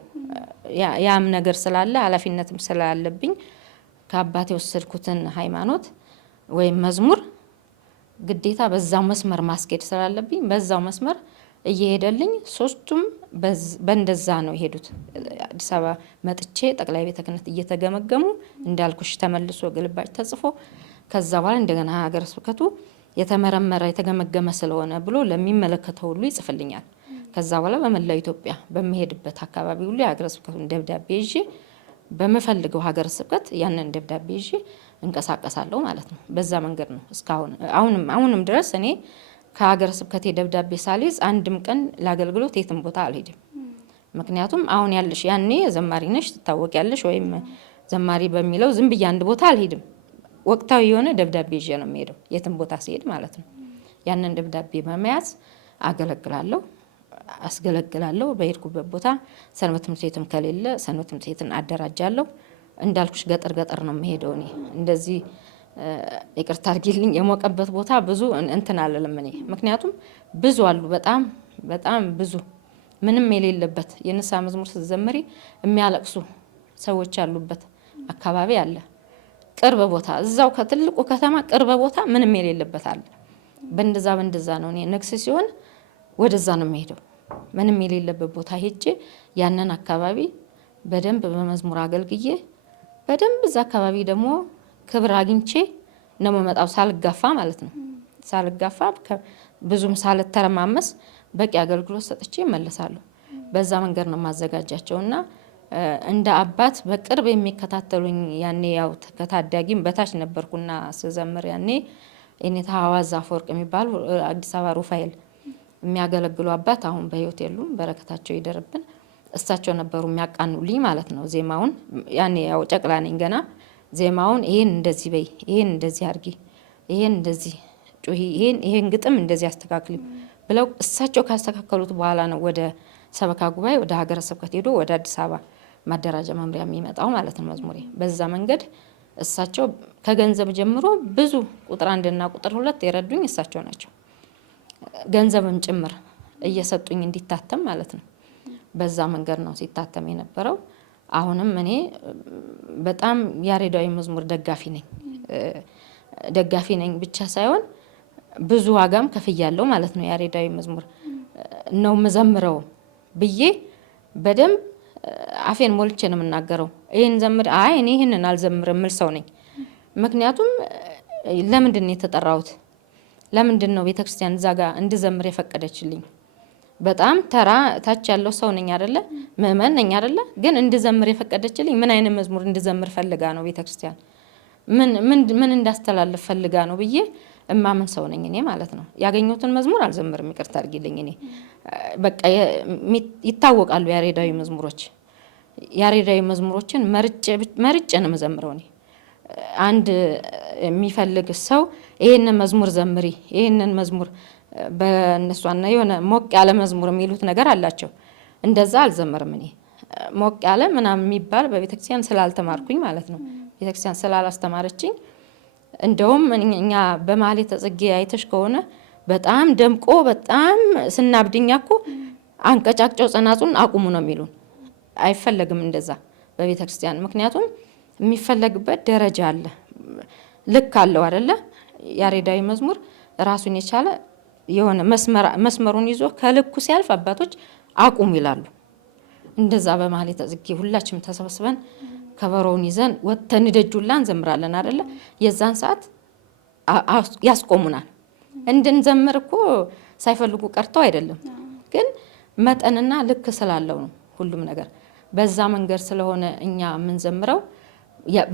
ያም ነገር ስላለ ኃላፊነትም ስላለብኝ ከአባቴ የወሰድኩትን ሃይማኖት ወይም መዝሙር ግዴታ በዛው መስመር ማስኬድ ስላለብኝ በዛው መስመር እየሄደልኝ 3ቱም በእንደዛ ነው የሄዱት። አዲስ አበባ መጥቼ ጠቅላይ ቤተ ክህነት እየተገመገሙ እንዳልኩሽ ተመልሶ ግልባጭ ተጽፎ ከዛ በኋላ እንደገና ሀገረ ስብከቱ የተመረመረ የተገመገመ ስለሆነ ብሎ ለሚመለከተው ሁሉ ይጽፍልኛል። ከዛ በኋላ በመላው ኢትዮጵያ በሚሄድበት አካባቢ ሁሉ የሀገረ ስብከቱን ደብዳቤ ይዤ በመፈልገው ሀገረ ስብከት ያንን ደብዳቤ ይዤ እንቀሳቀሳለሁ ማለት ነው። በዛ መንገድ ነው እስካሁን አሁንም ድረስ እኔ ከሀገረ ስብከቴ ደብዳቤ ሳልይዝ አንድም ቀን ለአገልግሎት የትም ቦታ አልሄድም። ምክንያቱም አሁን ያለሽ ያኔ ዘማሪ ነሽ ትታወቂያለሽ ወይም ዘማሪ በሚለው ዝም ብዬ አንድ ቦታ አልሄድም። ወቅታዊ የሆነ ደብዳቤ ይዤ ነው የምሄደው የትም ቦታ ሲሄድ ማለት ነው። ያንን ደብዳቤ በመያዝ አስገለግላለሁ። በሄድኩበት ቦታ ሰንበት ትምህርት ቤትም ከሌለ ሰንበት ትምህርት ቤትን አደራጃለሁ። እንዳልኩሽ ገጠር ነው የምሄደው እኔ እንደዚህ ይቅርታ አድርጊልኝ የሞቀበት ቦታ ብዙ እንትን አለለም እኔ። ምክንያቱም ብዙ አሉ በጣም ብዙ ምንም የሌለበት የንስሐ መዝሙር ስትዘምሪ የሚያለቅሱ ሰዎች ያሉበት አካባቢ አለ። ቅርብ ቦታ እዛው ከትልቁ ከተማ ቅርብ ቦታ ምንም የሌለበት አለ። በእንደዛ ነው እኔ ንግስ ሲሆን ወደዛ ነው የምሄደው። ምንም የሌለበት ቦታ ሄጄ ያንን አካባቢ በደንብ በመዝሙር አገልግዬ በደንብ እዛ አካባቢ ደግሞ ክብር አግኝቼ ነው የምመጣው፣ ሳልጋፋ ማለት ነው። ሳልጋፋ ብዙም ሳልተረማመስ በቂ አገልግሎት ሰጥቼ እመለሳለሁ። በዛ መንገድ ነው ማዘጋጃቸውና እንደ አባት በቅርብ የሚከታተሉኝ ያኔ ያው ከታዳጊም በታች ነበርኩና ስዘምር ያኔ የኔታ ሐዋዝ አፈወርቅ የሚባሉ አዲስ አበባ ሩፋኤል የሚያገለግሉ አባት አሁን በህይወት የሉም፣ በረከታቸው ይደርብን። እሳቸው ነበሩ የሚያቃኑልኝ ማለት ነው ዜማውን። ያኔ ያው ጨቅላ ነኝ ገና። ዜማውን ይሄን እንደዚህ በይ፣ ይሄን እንደዚህ አድርጊ፣ ይሄን እንደዚህ ጩሂ፣ ይሄን ግጥም እንደዚህ አስተካክሊ ብለው እሳቸው ካስተካከሉት በኋላ ነው ወደ ሰበካ ጉባኤ ወደ ሀገረ ስብከት ሄዶ ወደ አዲስ አበባ ማደራጃ መምሪያ የሚመጣው ማለት ነው መዝሙሬ። በዛ መንገድ እሳቸው ከገንዘብ ጀምሮ ብዙ ቁጥር 1 እና ቁጥር 2 የረዱኝ እሳቸው ናቸው። ገንዘብም ጭምር እየሰጡኝ እንዲታተም ማለት ነው። በዛ መንገድ ነው ሲታተም የነበረው። አሁንም እኔ በጣም ያሬዳዊ መዝሙር ደጋፊ ነኝ ብቻ ሳይሆን ብዙ ዋጋም ከፍያለሁ ማለት ነው። ያሬዳዊ መዝሙር ነው መዘምረው ብዬ በደንብ አፌን ሞልቼ ነው የምናገረው። ይሄን ዘምር እኔ ይሄንን አልዘምርም ምል ሰው ነኝ። ምክንያቱም ለምንድን ነው የተጠራሁት? ለምንድን ነው ቤተክርስቲያን እዛ ጋር እንድዘምር የፈቀደችልኝ? በጣም ተራ ታች ያለው ሰው ነኝ አይደለ? ምእመን ነኝ አይደለ? ግን እንድዘምር የፈቀደችልኝ ምን አይነት መዝሙር እንድዘምር ፈልጋ ነው ቤተክርስቲያን? ምን እንዳስተላልፍ ፈልጋ ነው ብዬ እማምን ሰው ነኝ እኔ ማለት ነው። ያገኘሁትን መዝሙር አልዘምርም፣ ይቅርታ አድርጊልኝ። እኔ በቃ ይታወቃሉ ያሬዳዊ መዝሙሮች። ያሬዳዊ መዝሙሮችን መርጬ ነው የምዘምረው እኔ። አንድ የሚፈልግ ሰው ይሄንን መዝሙር ዘምሪ፣ ይሄንን መዝሙር በእነሷና የሆነ ሞቅ ያለ መዝሙር የሚሉት ነገር አላቸው። እንደዛ አልዘምርም እኔ። ሞቅ ያለ ምናምን የሚባል በቤተክርስቲያን ስላልተማርኩኝ ማለት ነው፣ ቤተክርስቲያን ስላላስተማረችኝ። እንደውም እኛ በማህሌተ ጽጌ አይተሽ ከሆነ በጣም ደምቆ በጣም ስናብድኛ እኮ አንቀጫቅጨው ጸናጹን አቁሙ ነው የሚሉን። አይፈለግም እንደዛ በቤተክርስቲያን። ምክንያቱም የሚፈለግበት ደረጃ አለ፣ ልክ አለው አይደለ? ያሬዳዊ መዝሙር ራሱን የቻለ የሆነ መስመሩን ይዞ ከልኩ ሲያልፍ አባቶች አቁሙ ይላሉ። እንደዛ በማህሌተ ጽጌ ሁላችንም ተሰብስበን ከበሮውን ይዘን ወጥተን ደጁላ እንዘምራለን አይደለ? የዛን ሰዓት ያስቆሙናል። እንድንዘምር እኮ ሳይፈልጉ ቀርተው አይደለም፣ ግን መጠንና ልክ ስላለው ነው ሁሉም ነገር። በዛ መንገድ ስለሆነ እኛ የምንዘምረው፣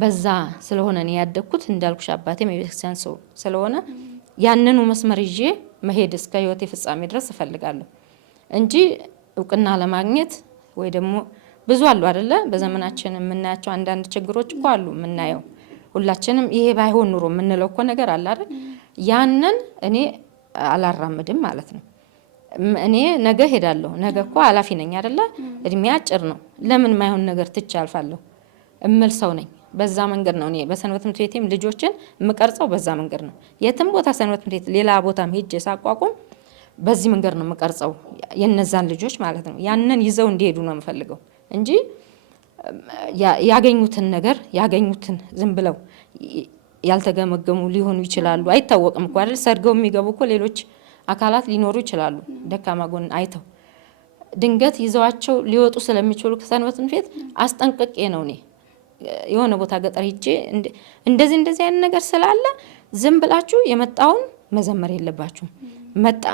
በዛ ስለሆነ እኔ ያደግኩት እንዳልኩሽ አባቴም የቤተክርስቲያን ሰው ስለሆነ ያንኑ መስመር ይዤ መሄድ እስከ ህይወቴ ፍጻሜ ድረስ እፈልጋለሁ እንጂ እውቅና ለማግኘት ወይ ደግሞ ብዙ አሉ አይደለ? በዘመናችን የምናያቸው አንዳንድ ችግሮች እኮ አሉ የምናየው። ሁላችንም ይሄ ባይሆን ኑሮ የምንለው እኮ ነገር አለ አይደል? ያንን እኔ አላራምድም ማለት ነው። እኔ ነገ ሄዳለሁ። ነገ እኮ ኃላፊ ነኝ አይደለ? እድሜ አጭር ነው። ለምን ማይሆን ነገር ትቼ አልፋለሁ እምል ሰው ነኝ። በዛ መንገድ ነው እኔ በሰንበት ትምህርት ቤቴም ልጆችን የምቀርጸው በዛ መንገድ ነው። የትም ቦታ ሰንበት ትምህርት ቤት ሌላ ቦታም ሄጄ ሳቋቁም በዚህ መንገድ ነው የምቀርጸው የነዛን ልጆች ማለት ነው። ያንን ይዘው እንዲሄዱ ነው የምፈልገው እንጂ ያገኙትን ነገር ያገኙትን ዝም ብለው ያልተገመገሙ ሊሆኑ ይችላሉ። አይታወቅም እኮ አይደል? ሰርገው የሚገቡ እኮ ሌሎች አካላት ሊኖሩ ይችላሉ። ደካማ ጎን አይተው ድንገት ይዘዋቸው ሊወጡ ስለሚችሉ ከሰንበት ትምህርት ቤት አስጠንቅቄ ነው እኔ የሆነ ቦታ ገጠር ሄጄ እንደዚህ አይነት ነገር ስላለ ዝም ብላችሁ የመጣውን መዘመር የለባችሁም፣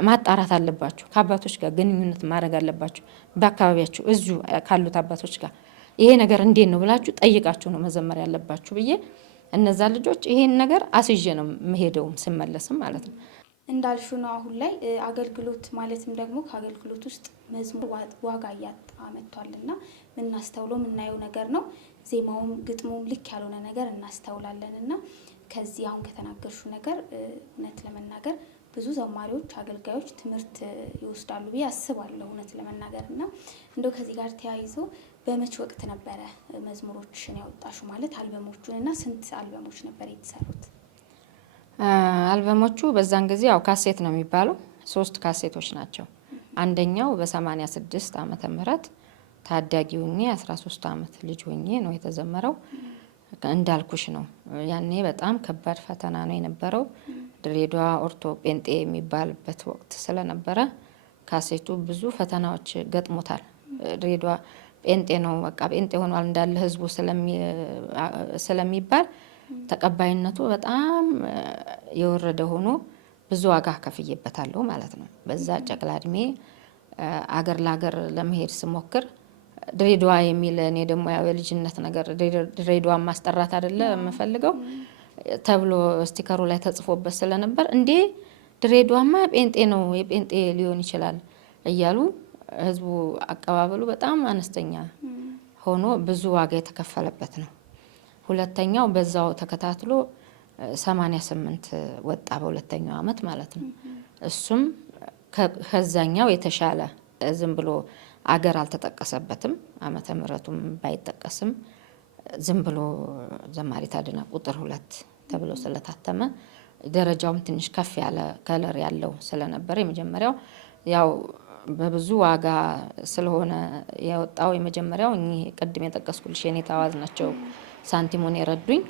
ማጣራት አለባችሁ። ከአባቶች ጋር ግንኙነት ማድረግ አለባችሁ። በአካባቢያችሁ እዚሁ ካሉት አባቶች ጋር ይሄ ነገር እንዴት ነው ብላችሁ ጠይቃችሁ ነው መዘመር ያለባችሁ ብዬ እነዛ ልጆች ይሄን ነገር አስይዤ ነው መሄደውም ስመለስም ማለት ነው። እንዳልሹ ነው። አሁን ላይ አገልግሎት ማለትም ደግሞ ከአገልግሎት ውስጥ መዝሙር ዋጋ እያጣ መጥቷልና ምናስተውለው የምናየው ነገር ነው። ዜማውም ግጥሙም ልክ ያልሆነ ነገር እናስተውላለን እና ከዚህ አሁን ከተናገርሹ ነገር እውነት ለመናገር ብዙ ዘማሪዎች አገልጋዮች ትምህርት ይወስዳሉ ብዬ አስባለሁ እውነት ለመናገር እና እንደው ከዚህ ጋር ተያይዞ በመች ወቅት ነበረ መዝሙሮችን ያወጣሹ? ማለት አልበሞቹን እና ስንት አልበሞች ነበር የተሰሩት? አልበሞቹ በዛን ጊዜ ያው ካሴት ነው የሚባለው 3 ካሴቶች ናቸው። አንደኛው በ86 ዓመተ ምህረት ታዳጊ ሆኜ 13 ዓመት ልጅ ሆኜ ነው የተዘመረው። እንዳልኩሽ ነው ያኔ በጣም ከባድ ፈተና ነው የነበረው። ድሬዳዋ ኦርቶ ጴንጤ የሚባልበት ወቅት ስለነበረ ካሴቱ ብዙ ፈተናዎች ገጥሞታል። ድሬዳዋ ጴንጤ ነው በቃ ጴንጤ ሆኗል እንዳለ ህዝቡ ስለሚባል ተቀባይነቱ በጣም የወረደ ሆኖ ብዙ ዋጋ ከፍዬበታለሁ ማለት ነው። በዛ ጨቅላ እድሜ አገር ለአገር ለመሄድ ስሞክር ድሬዳዋ የሚል እኔ ደግሞ ያው የልጅነት ነገር ድሬዳዋ ማስጠራት አይደለ የምፈልገው ተብሎ ስቲከሩ ላይ ተጽፎበት ስለነበር እንዴ ድሬዳዋማ ጴንጤ ነው የጴንጤ ሊሆን ይችላል እያሉ ህዝቡ አቀባበሉ በጣም አነስተኛ ሆኖ ብዙ ዋጋ የተከፈለበት ነው። ሁለተኛው በዛው ተከታትሎ 88 ወጣ በሁለተኛው አመት ማለት ነው። እሱም ከዛኛው የተሻለ ዝም ብሎ አገር አልተጠቀሰበትም። ዓመተ ምህረቱም ባይጠቀስም ዝም ብሎ ዘማሪት አድነቅ ቁጥር 2 ተብሎ ስለታተመ ደረጃውም ትንሽ ከፍ ያለ ከለር ያለው ስለነበረ የመጀመሪያው ያው በብዙ ዋጋ ስለሆነ የወጣው የመጀመሪያው እኚህ ቅድም የጠቀስኩልሽ የኔታ አዋዝ ናቸው ሳንቲሙን የረዱኝ።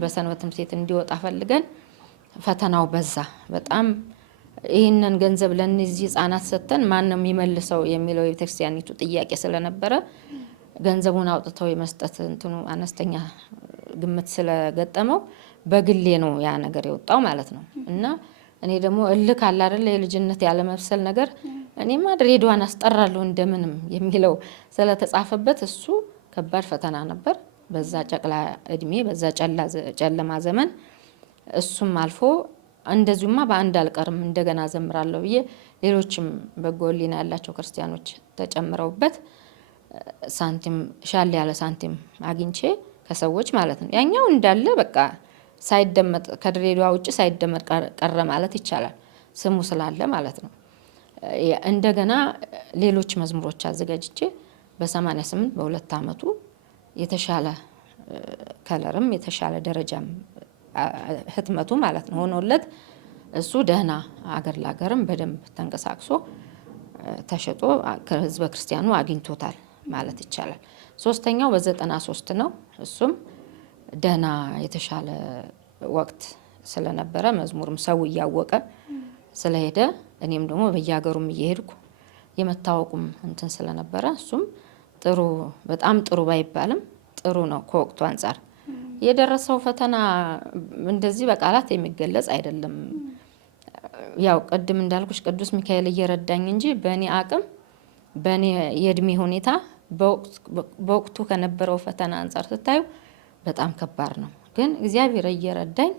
በሰንበት ትምህርት ቤት እንዲወጣ ፈልገን ፈተናው በዛ በጣም ይህንን ገንዘብ ለእነዚህ ህጻናት ሰጥተን ማን ነው የሚመልሰው የሚለው የቤተክርስቲያኒቱ ጥያቄ ስለነበረ ገንዘቡን አውጥተው የመስጠት እንትኑ አነስተኛ ግምት ስለገጠመው በግሌ ነው ያ ነገር የወጣው ማለት ነው። እና እኔ ደግሞ እልክ አለ አይደል የልጅነት ያለ መብሰል ነገር እኔማ ድሬዳዋን አስጠራለሁ እንደምንም የሚለው ስለተጻፈበት እሱ ከባድ ፈተና ነበር። በዛ ጨቅላ እድሜ በዛ ጨለማ ዘመን እሱም አልፎ እንደዚሁማ በአንድ አልቀርም እንደገና ዘምራለሁ ብዬ ሌሎችም በጎ ሕሊና ያላቸው ክርስቲያኖች ተጨምረውበት ሳንቲም ሻል ያለ ሳንቲም አግኝቼ ከሰዎች ማለት ነው። ያኛው እንዳለ በቃ ሳይደመጥ ከድሬዳዋ ውጭ ሳይደመጥ ቀረ ማለት ይቻላል ስሙ ስላለ ማለት ነው። እንደገና ሌሎች መዝሙሮች አዘጋጅቼ በ88 በሁለት አመቱ የተሻለ ከለርም የተሻለ ደረጃም ህትመቱ ማለት ነው ሆኖለት እሱ ደህና አገር ላገርም በደንብ ተንቀሳቅሶ ተሸጦ ከህዝበ ክርስቲያኑ አግኝቶታል ማለት ይቻላል። ሶስተኛው በ93 ነው። እሱም ደህና የተሻለ ወቅት ስለነበረ መዝሙርም ሰው እያወቀ ስለሄደ እኔም ደግሞ በየሀገሩም እየሄድኩ የመታወቁም እንትን ስለነበረ እሱም ጥሩ በጣም ጥሩ ባይባልም ጥሩ ነው ከወቅቱ አንጻር። የደረሰው ፈተና እንደዚህ በቃላት የሚገለጽ አይደለም። ያው ቅድም እንዳልኩሽ ቅዱስ ሚካኤል እየረዳኝ እንጂ በእኔ አቅም በእኔ የእድሜ ሁኔታ በወቅቱ ከነበረው ፈተና አንጻር ስታዩ በጣም ከባድ ነው። ግን እግዚአብሔር እየረዳኝ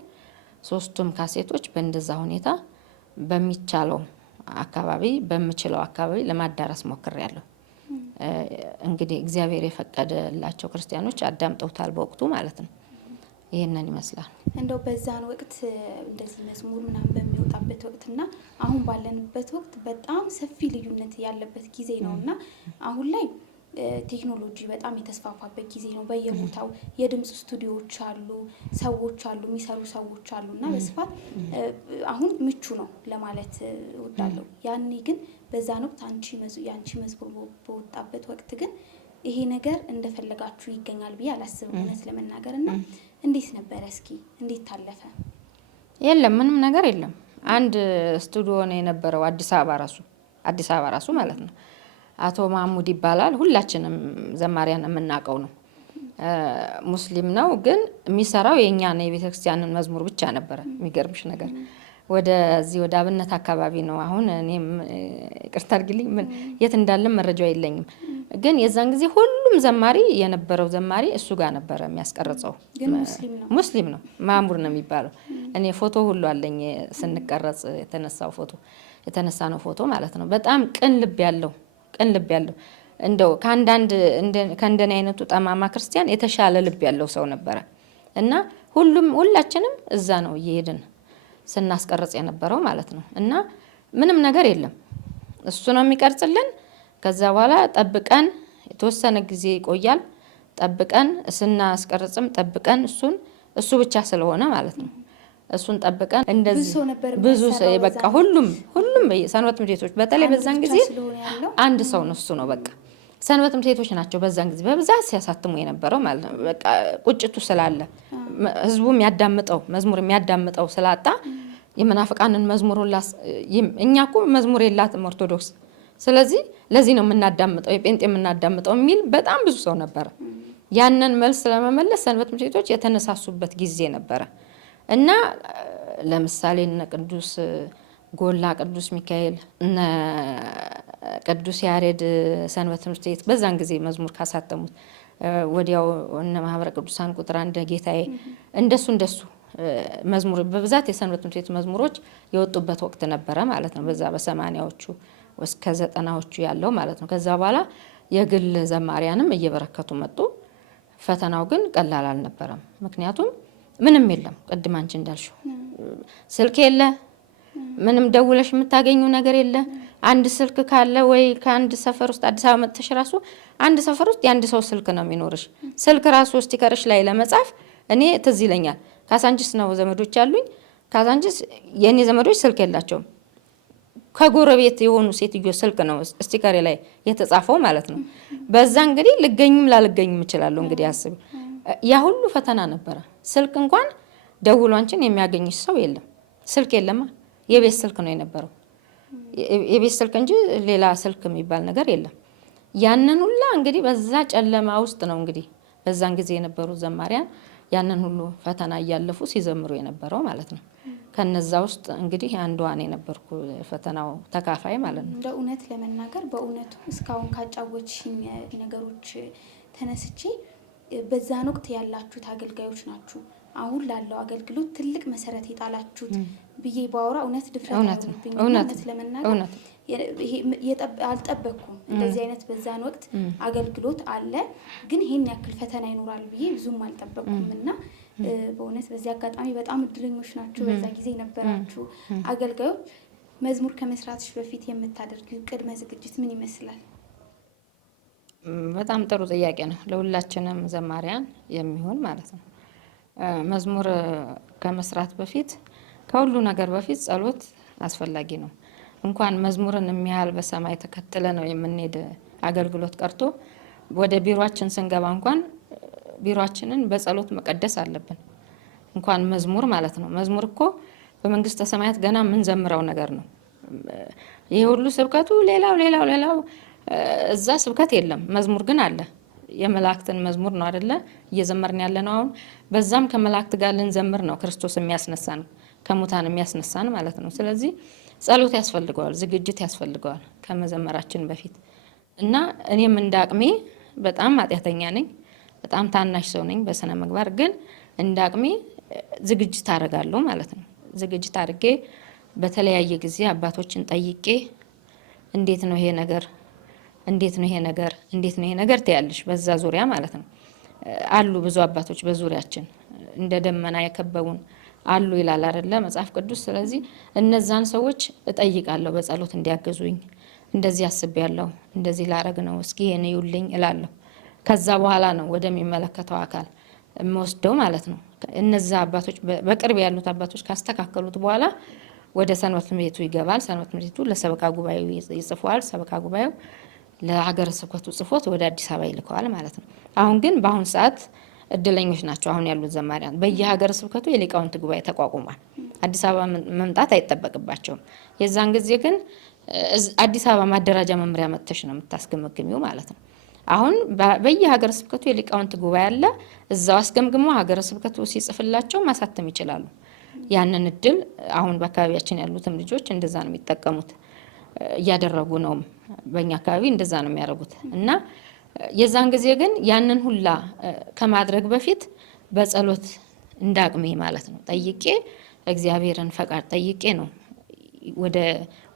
ሶስቱም ካሴቶች በእንደዛ ሁኔታ በሚቻለው አካባቢ በምችለው አካባቢ ለማዳረስ ሞክሬያለሁ። እንግዲህ እግዚአብሔር የፈቀደላቸው ክርስቲያኖች አዳምጠውታል በወቅቱ ማለት ነው። ይሄንን ይመስላል። እንደው በዛን ወቅት እንደዚህ መዝሙር ምናምን በሚወጣበት ወቅትና አሁን ባለንበት ወቅት በጣም ሰፊ ልዩነት ያለበት ጊዜ ነውና አሁን ላይ ቴክኖሎጂ በጣም የተስፋፋበት ጊዜ ነው። በየቦታው የድምጽ ስቱዲዮዎች አሉ፣ ሰዎች አሉ፣ የሚሰሩ ሰዎች አሉና በስፋት አሁን ምቹ ነው ለማለት እወዳለሁ። ያኔ ግን በዛን ወቅት ያንቺ መዝሙር በወጣበት ወቅት ግን ይሄ ነገር እንደፈለጋችሁ ይገኛል ብዬ አላስብም እውነት ለመናገር። እና እንዴት ነበረ? እስኪ እንዴት ታለፈ? የለም ምንም ነገር የለም። አንድ ስቱዲዮ ነው የነበረው አዲስ አበባ ራሱ ማለት ነው። አቶ ማሙድ ይባላል። ሁላችንም ዘማሪያን የምናውቀው ነው። ሙስሊም ነው ግን የሚሰራው የኛን የቤተክርስቲያንን መዝሙር ብቻ ነበረ። የሚገርምሽ ነገር ወደዚህ ወደ አብነት አካባቢ ነው። አሁን እኔም ይቅርታ አድርግልኝ የት እንዳለም መረጃው የለኝም። ግን የዛን ጊዜ ሁሉም ዘማሪ የነበረው ዘማሪ እሱ ጋር ነበረ የሚያስቀርጸው። ሙስሊም ነው ማሙር ነው የሚባለው። እኔ ፎቶ ሁሉ አለኝ ስንቀረጽ የተነሳ ነው ፎቶ ማለት ነው። በጣም ቅን ልብ ያለው እንደው ከእንደኔ አይነቱ ጠማማ ክርስቲያን የተሻለ ልብ ያለው ሰው ነበረ እና ሁላችንም እዛ ነው እየሄድን ስናስቀርጽ የነበረው ማለት ነው። እና ምንም ነገር የለም እሱ ነው የሚቀርጽልን። ከዛ በኋላ ጠብቀን የተወሰነ ጊዜ ይቆያል። ጠብቀን ስናስቀርጽም ጠብቀን እሱ ብቻ ስለሆነ ማለት ነው እሱን ጠብቀን እንደዚህ ብዙ በቃ ሁሉም ሰንበት ትምህርት ቤቶች በተለይ በዛን ጊዜ አንድ ሰው ነው እሱ ነው በቃ ሰንበት ትምህርት ቤቶች ናቸው በዛን ጊዜ በብዛት ሲያሳትሙ የነበረው ማለት ነው። በቃ ቁጭቱ ስላለ ህዝቡ የሚያዳምጠው መዝሙር የሚያዳምጠው ስላጣ የመናፍቃንን መዝሙር እኛ እኮ መዝሙር የላትም ኦርቶዶክስ፣ ስለዚህ ለዚህ ነው የምናዳምጠው የጴንጤ የምናዳምጠው የሚል በጣም ብዙ ሰው ነበረ። ያንን መልስ ለመመለስ ሰንበት ትምህርት ቤቶች የተነሳሱበት ጊዜ ነበረ እና ለምሳሌ እነ ቅዱስ ጎላ፣ ቅዱስ ሚካኤል፣ እነ ቅዱስ ያሬድ ሰንበት ትምህርት ቤት በዛን ጊዜ መዝሙር ካሳተሙት ወዲያው እነ ማህበረ ቅዱሳን ቁጥር 1 ጌታዬ እንደሱ መዝሙር በብዛት የሰንበት ትምህርት ቤት መዝሙሮች የወጡበት ወቅት ነበረ ማለት ነው። በዛ በ80ዎቹ እስከ 90ዎቹ ያለው ማለት ነው። ከዛ በኋላ የግል ዘማሪያንም እየበረከቱ መጡ። ፈተናው ግን ቀላል አልነበረም። ምክንያቱም ምንም የለም። ቅድም አንቺ እንዳልሽው ስልክ የለ፣ ምንም ደውለሽ የምታገኙ ነገር የለ። አንድ ስልክ ካለ ወይ ከአንድ ሰፈር ውስጥ አዲስ አበባ መጥተሽ ራሱ አንድ ሰፈር ውስጥ የአንድ ሰው ስልክ ነው የሚኖርሽ። ስልክ ራሱ ስቲከርሽ ላይ ለመጻፍ እኔ ትዝ ይለኛል። ካሳንቺስ ነው ዘመዶች አሉኝ። ካሳንቺስ የኔ ዘመዶች ስልክ የላቸውም። ከጎረቤት የሆኑ ሴትዮ ስልክ ነው ስቲከር ላይ የተጻፈው ማለት ነው። በዛ እንግዲህ ልገኝም ላልገኝም እችላለሁ። እንግዲህ አስቢ፣ ያ ሁሉ ፈተና ነበረ። ስልክ እንኳን ደውሎ አንቺን የሚያገኝሽ ሰው የለም። ስልክ የለማ፣ የቤት ስልክ ነው የነበረው። የቤት ስልክ እንጂ ሌላ ስልክ የሚባል ነገር የለም። ያንን ሁላ እንግዲህ በዛ ጨለማ ውስጥ ነው እንግዲህ በዛን ጊዜ የነበሩ ዘማሪያን ያንን ሁሉ ፈተና እያለፉ ሲዘምሩ የነበረው ማለት ነው። ከነዛ ውስጥ እንግዲህ አንዷ እኔ ነበርኩ ፈተናው ተካፋይ ማለት ነው። እንደ እውነት ለመናገር በእውነቱ እስካሁን ካጫወችኝ ነገሮች ተነስቼ በዛን ወቅት ያላችሁት አገልጋዮች ናችሁ አሁን ላለው አገልግሎት ትልቅ መሰረት የጣላችሁት ብዬ ባወራ እውነት ድፍረት አይሆንብኝ። እውነት ለመናገር አልጠበቅኩም እንደዚህ አይነት በዛን ወቅት አገልግሎት አለ፣ ግን ይሄን ያክል ፈተና ይኖራል ብዬ ብዙም አልጠበቅኩም እና በእውነት በዚህ አጋጣሚ በጣም እድለኞች ናችሁ። በዛ ጊዜ ነበራችሁ አገልጋዮች። መዝሙር ከመስራትሽ በፊት የምታደርጊው ቅድመ ዝግጅት ምን ይመስላል? በጣም ጥሩ ጥያቄ ነው፣ ለሁላችንም ዘማሪያን የሚሆን ማለት ነው። መዝሙር ከመስራት በፊት ከሁሉ ነገር በፊት ጸሎት አስፈላጊ ነው። እንኳን መዝሙርን የሚያህል በሰማይ ተከትለ ነው የምንሄድ አገልግሎት ቀርቶ ወደ ቢሮአችን ስንገባ እንኳን ቢሮአችንን በጸሎት መቀደስ አለብን። እንኳን መዝሙር ማለት ነው። መዝሙር እኮ በመንግስተ ሰማያት ገና ምን ዘምረው ነገር ነው። ይሄ ሁሉ ስብከቱ ሌላው እዛ ስብከት የለም። መዝሙር ግን አለ። የመላእክትን መዝሙር ነው አይደለ እየዘመርን ያለ ነው። አሁን በዛም ከመላእክት ጋር ልንዘምር ነው። ክርስቶስ የሚያስነሳን ከሙታን የሚያስነሳን ማለት ነው። ስለዚህ ጸሎት ያስፈልገዋል፣ ዝግጅት ያስፈልገዋል ከመዘመራችን በፊት እና እኔም እንዳቅሜ በጣም ኃጢአተኛ ነኝ፣ በጣም ታናሽ ሰው ነኝ በስነ ምግባር። ግን እንዳቅሜ ዝግጅት አደርጋለሁ ማለት ነው። ዝግጅት አድርጌ በተለያየ ጊዜ አባቶችን ጠይቄ እንዴት ነው ይሄ ነገር ትያለሽ። በዛ ዙሪያ ማለት ነው አሉ ብዙ አባቶች በዙሪያችን እንደ ደመና የከበቡን አሉ ይላል አይደለ መጽሐፍ ቅዱስ። ስለዚህ እነዛን ሰዎች እጠይቃለሁ በጸሎት እንዲያገዙኝ። እንደዚህ አስቤያለሁ፣ እንደዚህ ላረግ ነው፣ እስኪ ይሄን ይውልኝ እላለሁ። ከዛ በኋላ ነው ወደሚመለከተው አካል የምወስደው ማለት ነው። እነዛ አባቶች በቅርብ ያሉት አባቶች ካስተካከሉት በኋላ ወደ ሰንበት ቤቱ ይገባል። ሰንበት ቤቱ ለሰበካ ጉባኤው ይጽፈዋል። ሰበካ ጉባኤው ለሀገረ ስብከቱ ጽፎት ወደ አዲስ አበባ ይልከዋል ማለት ነው። አሁን ግን በአሁን ሰዓት እድለኞች ናቸው አሁን ያሉት ዘማሪያን። በየሀገረ ስብከቱ የሊቃውንት ጉባኤ ተቋቁሟል። አዲስ አበባ መምጣት አይጠበቅባቸውም። የዛን ጊዜ ግን አዲስ አበባ ማደራጃ መምሪያ መጥተሽ ነው የምታስገመግሚው ማለት ነው። አሁን በየሀገረ ስብከቱ የሊቃውንት ጉባኤ አለ። እዛው አስገምግሞ ሀገረ ስብከቱ ሲጽፍላቸው ማሳተም ይችላሉ። ያንን እድል አሁን በአካባቢያችን ያሉትም ልጆች እንደዛ ነው የሚጠቀሙት፣ እያደረጉ ነው። በእኛ አካባቢ እንደዛ ነው የሚያደርጉት እና የዛን ጊዜ ግን ያንን ሁላ ከማድረግ በፊት በጸሎት እንዳቅሜ ማለት ነው ጠይቄ እግዚአብሔርን ፈቃድ ጠይቄ ነው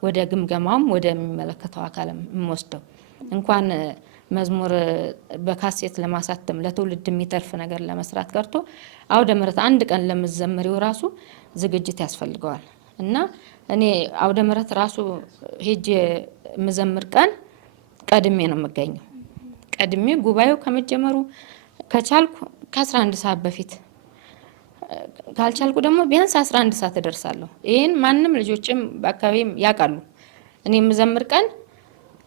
ወደ ግምገማውም ወደሚመለከተው አካል የምወስደው። እንኳን መዝሙር በካሴት ለማሳተም ለትውልድ የሚተርፍ ነገር ለመስራት ቀርቶ አውደ ምሕረት አንድ ቀን ለምዘምሪው ራሱ ዝግጅት ያስፈልገዋል እና እኔ አውደ ምሕረት ራሱ ሄጄ የምዘምር ቀን ቀድሜ ነው የምገኘው። ቀድሜ ጉባኤው ከመጀመሩ ከቻልኩ ከ11 ሰዓት በፊት ካልቻልኩ ደግሞ ቢያንስ 11 ሰዓት እደርሳለሁ። ይሄን ማንም ልጆችም በአካባቢም ያውቃሉ። እኔ የምዘምር ቀን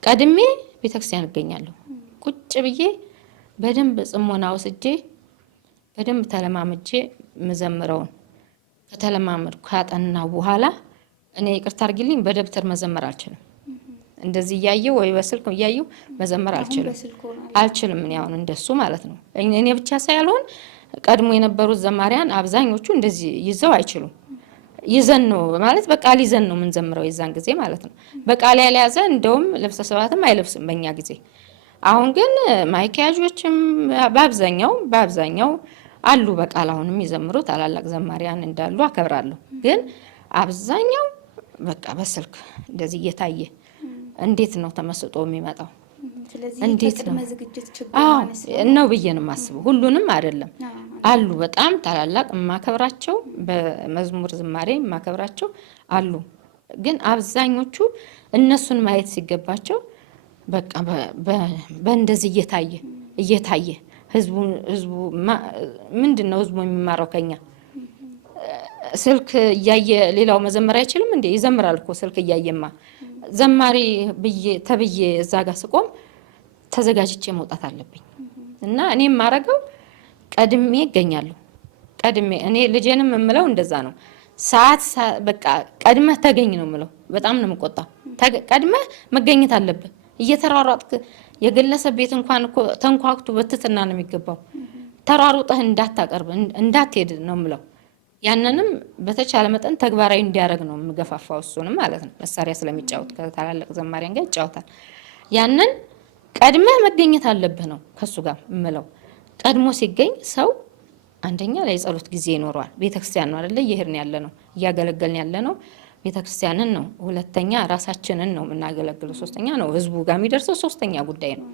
ቀድሜ ቤተክርስቲያን እገኛለሁ። ቁጭ ብዬ በደንብ ጽሞና ወስጄ በደንብ ተለማምጄ የምዘምረውን ከተለማመድኩ ካጠናው በኋላ እኔ ይቅርታ አድርጊልኝ በደብተር መዘመር አልችልም። እንደዚህ እያየሁ ወይ በስልክ እያየሁ መዘመር አልችልም። እኔ አሁን እንደሱ ማለት ነው። እኔ ብቻ ሳይሆን ቀድሞ የነበሩት ዘማሪያን አብዛኞቹ እንደዚህ ይዘው አይችሉም። ይዘን ነው ማለት በቃል ይዘን ነው የምንዘምረው የዛን ጊዜ ማለት ነው። በቃል ያልያዘ እንደውም ልብሰ ሰባትም አይለብስም በእኛ ጊዜ። አሁን ግን ማይኪያጆችም በአብዛኛው አሉ በቃል አሁንም የሚዘምሩ ታላላቅ ዘማሪያን እንዳሉ አከብራለሁ። ግን አብዛኛው በቃ በስልክ እንደዚህ እየታየ እንዴት ነው ተመስጦ የሚመጣው? እንዴት ነው ነው ብዬ ነው የማስበው። ሁሉንም አይደለም አሉ በጣም ታላላቅ የማከብራቸው በመዝሙር ዝማሬ የማከብራቸው አሉ። ግን አብዛኞቹ እነሱን ማየት ሲገባቸው በቃ በእንደዚህ እየታየ ህዝቡ ምንድነው ህዝቡ የሚማረው ከኛ? ስልክ እያየ ሌላው መዘመር አይችልም እንዴ? ይዘምራል እኮ ስልክ እያየማ። ዘማሪ ተብዬ እዛ ጋር ስቆም ተዘጋጅቼ መውጣት አለብኝ። እና እኔ የማረገው ቀድሜ እገኛለሁ። እኔ ልጄንም የምለው እንደዛ ነው። ሰዓት በቃ ቀድመህ ተገኝ ነው የምለው። በጣም ነው የምቆጣው። ቀድመህ መገኘት አለብህ። እየተሯሯጥክ የግለሰብ ቤት እንኳን እኮ ተንኳክቱ በትትና ነው የሚገባው። ተሯሩጠህ እንዳታቀርብ እንዳትሄድ ነው የምለው። ያንንም በተቻለ መጠን ተግባራዊ እንዲያደርግ ነው የምገፋፋው። እሱንም ማለት ነው መሳሪያ ስለሚጫወት ከታላላቅ ዘማሪያን ጋር ይጫወታል። ያንን ቀድመህ መገኘት አለብህ ነው ከሱ ጋር የምለው። ቀድሞ ሲገኝ ሰው አንደኛ ላይ ጸሎት ጊዜ ይኖረዋል። ቤተክርስቲያን ነው አይደለ እየሄድን ያለ ነው እያገለገልን ያለ ነው ቤተክርስቲያንን ነው። ሁለተኛ ራሳችንን ነው የምናገለግለው። ሶስተኛ ነው ህዝቡ ጋር የሚደርሰው ሶስተኛ ጉዳይ ነው።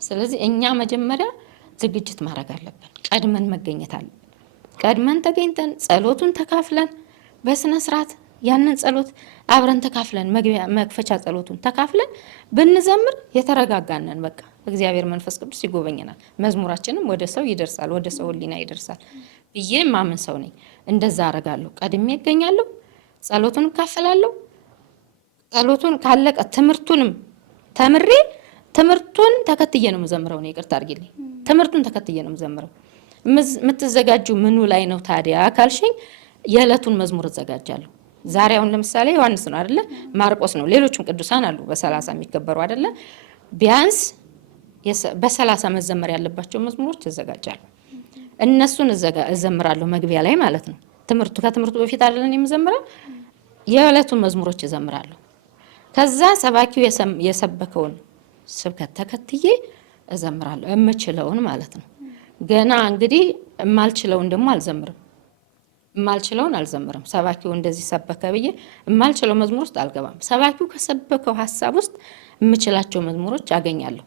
ስለዚህ እኛ መጀመሪያ ዝግጅት ማድረግ አለብን። ቀድመን መገኘት አለብን። ቀድመን ተገኝተን ጸሎቱን ተካፍለን በስነ ስርዓት ያንን ጸሎት አብረን ተካፍለን መክፈቻ ጸሎቱን ተካፍለን ብንዘምር የተረጋጋነን በቃ እግዚአብሔር መንፈስ ቅዱስ ይጎበኘናል። መዝሙራችንም ወደ ሰው ይደርሳል፣ ወደ ሰው ህሊና ይደርሳል ብዬ ማምን ሰው ነኝ። እንደዛ አረጋለሁ። ቀድሜ እገኛለሁ፣ ጸሎቱን እካፈላለሁ። ጸሎቱን ካለቀ ትምህርቱንም ተምሬ ትምህርቱን ተከትዬ ነው የምዘምረው። ነው ይቅርታ አድርጊልኝ፣ ትምህርቱን ተከትዬ ነው የምዘምረው። የምትዘጋጁ ምኑ ላይ ነው ታዲያ ካልሽኝ የዕለቱን መዝሙር እዘጋጃለሁ። ዛሬ አሁን ለምሳሌ ዮሐንስ ነው አይደለ? ማርቆስ ነው። ሌሎችም ቅዱሳን አሉ በ30 የሚከበሩ አይደለ? ቢያንስ በ30 መዘመር ያለባቸው መዝሙሮች እዘጋጃለሁ። እነሱን እዘምራለሁ መግቢያ ላይ ማለት ነው። ከትምህርቱ በፊት አይደለን የምዘምረው። የዕለቱን መዝሙሮች እዘምራለሁ። ከዛ ሰባኪው የሰበከውን ስብከት ተከትዬ እዘምራለሁ። የምችለውን ማለት ነው። ገና እንግዲህ የማልችለውን ደግሞ አልዘምርም። ሰባኪው እንደዚህ ሰበከ ብዬ የማልችለው መዝሙር ውስጥ አልገባም። ሰባኪው ከሰበከው ሀሳብ ውስጥ የምችላቸው መዝሙሮች አገኛለሁ።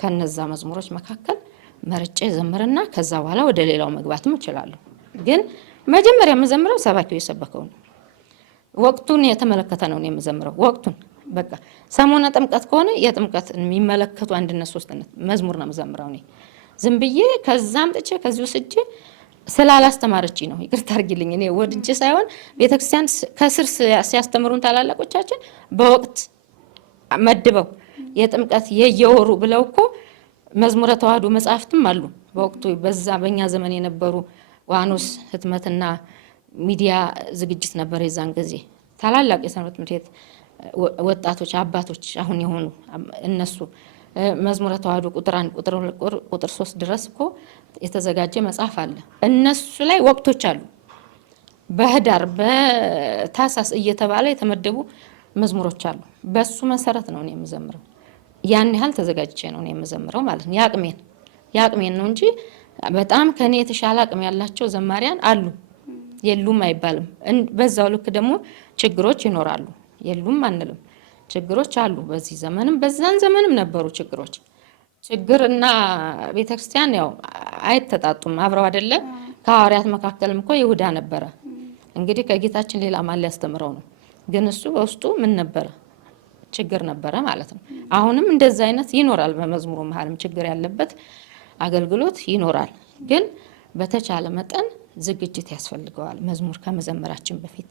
ከነዛ መዝሙሮች መካከል መርጬ ዘምርና ከዛ በኋላ ወደ ሌላው መግባትም እችላለሁ። ግን መጀመሪያ የምዘምረው ሰባኪው የሰበከው ነው። ወቅቱን የተመለከተ ነው የምዘምረው። ወቅቱን በቃ ሰሞነ ጥምቀት ከሆነ የጥምቀት የሚመለከቱ አንድነት ሶስትነት መዝሙር ነው የምዘምረው እኔ። ዝም ብዬ ከዛም ጥቼ ከዚህ ወስጄ ስላላስተማረች ነው። ይቅርታ አድርጊልኝ። እኔ ወድጄ ሳይሆን ቤተክርስቲያን ከስር ሲያስተምሩን ታላላቆቻችን በወቅት መድበው የጥምቀት የየወሩ ብለው እኮ መዝሙረ ተዋህዶ መጽሐፍትም አሉ። በወቅቱ በዛ በእኛ ዘመን የነበሩ ዋኖስ ህትመትና ሚዲያ ዝግጅት ነበር። የዛን ጊዜ ታላላቅ የሰንበት ትምህርት ቤት ወጣቶች አባቶች አሁን የሆኑ እነሱ መዝሙረ ተዋህዶ ቁጥር 1 ቁጥር 2 ቁጥር 3 ድረስ እኮ የተዘጋጀ መጽሐፍ አለ። እነሱ ላይ ወቅቶች አሉ። በህዳር በታሳስ እየተባለ የተመደቡ መዝሙሮች አሉ። በሱ መሰረት ነው እኔ የምዘምረው። ያን ያህል ተዘጋጅቼ ነው እኔ የምዘምረው ማለት ነው። ያቅሜን ነው እንጂ በጣም ከኔ የተሻለ አቅም ያላቸው ዘማሪያን አሉ። የሉም አይባልም። በዛው ልክ ደግሞ ችግሮች ይኖራሉ። የሉም አንልም። ችግሮች አሉ። በዚህ ዘመንም በዛን ዘመንም ነበሩ ችግሮች። ችግርና ቤተክርስቲያን ያው አይተጣጡም፣ አብረው አይደለ? ከሐዋርያት መካከልም እኮ ይሁዳ ነበረ። እንግዲህ ከጌታችን ሌላ ማን ሊያስተምረው ነው? ግን እሱ በውስጡ ምን ነበረ? ችግር ነበረ ማለት ነው። አሁንም እንደዛ አይነት ይኖራል። በመዝሙሩ መሀልም ችግር ያለበት አገልግሎት ይኖራል። ግን በተቻለ መጠን ዝግጅት ያስፈልገዋል። መዝሙር ከመዘመራችን በፊት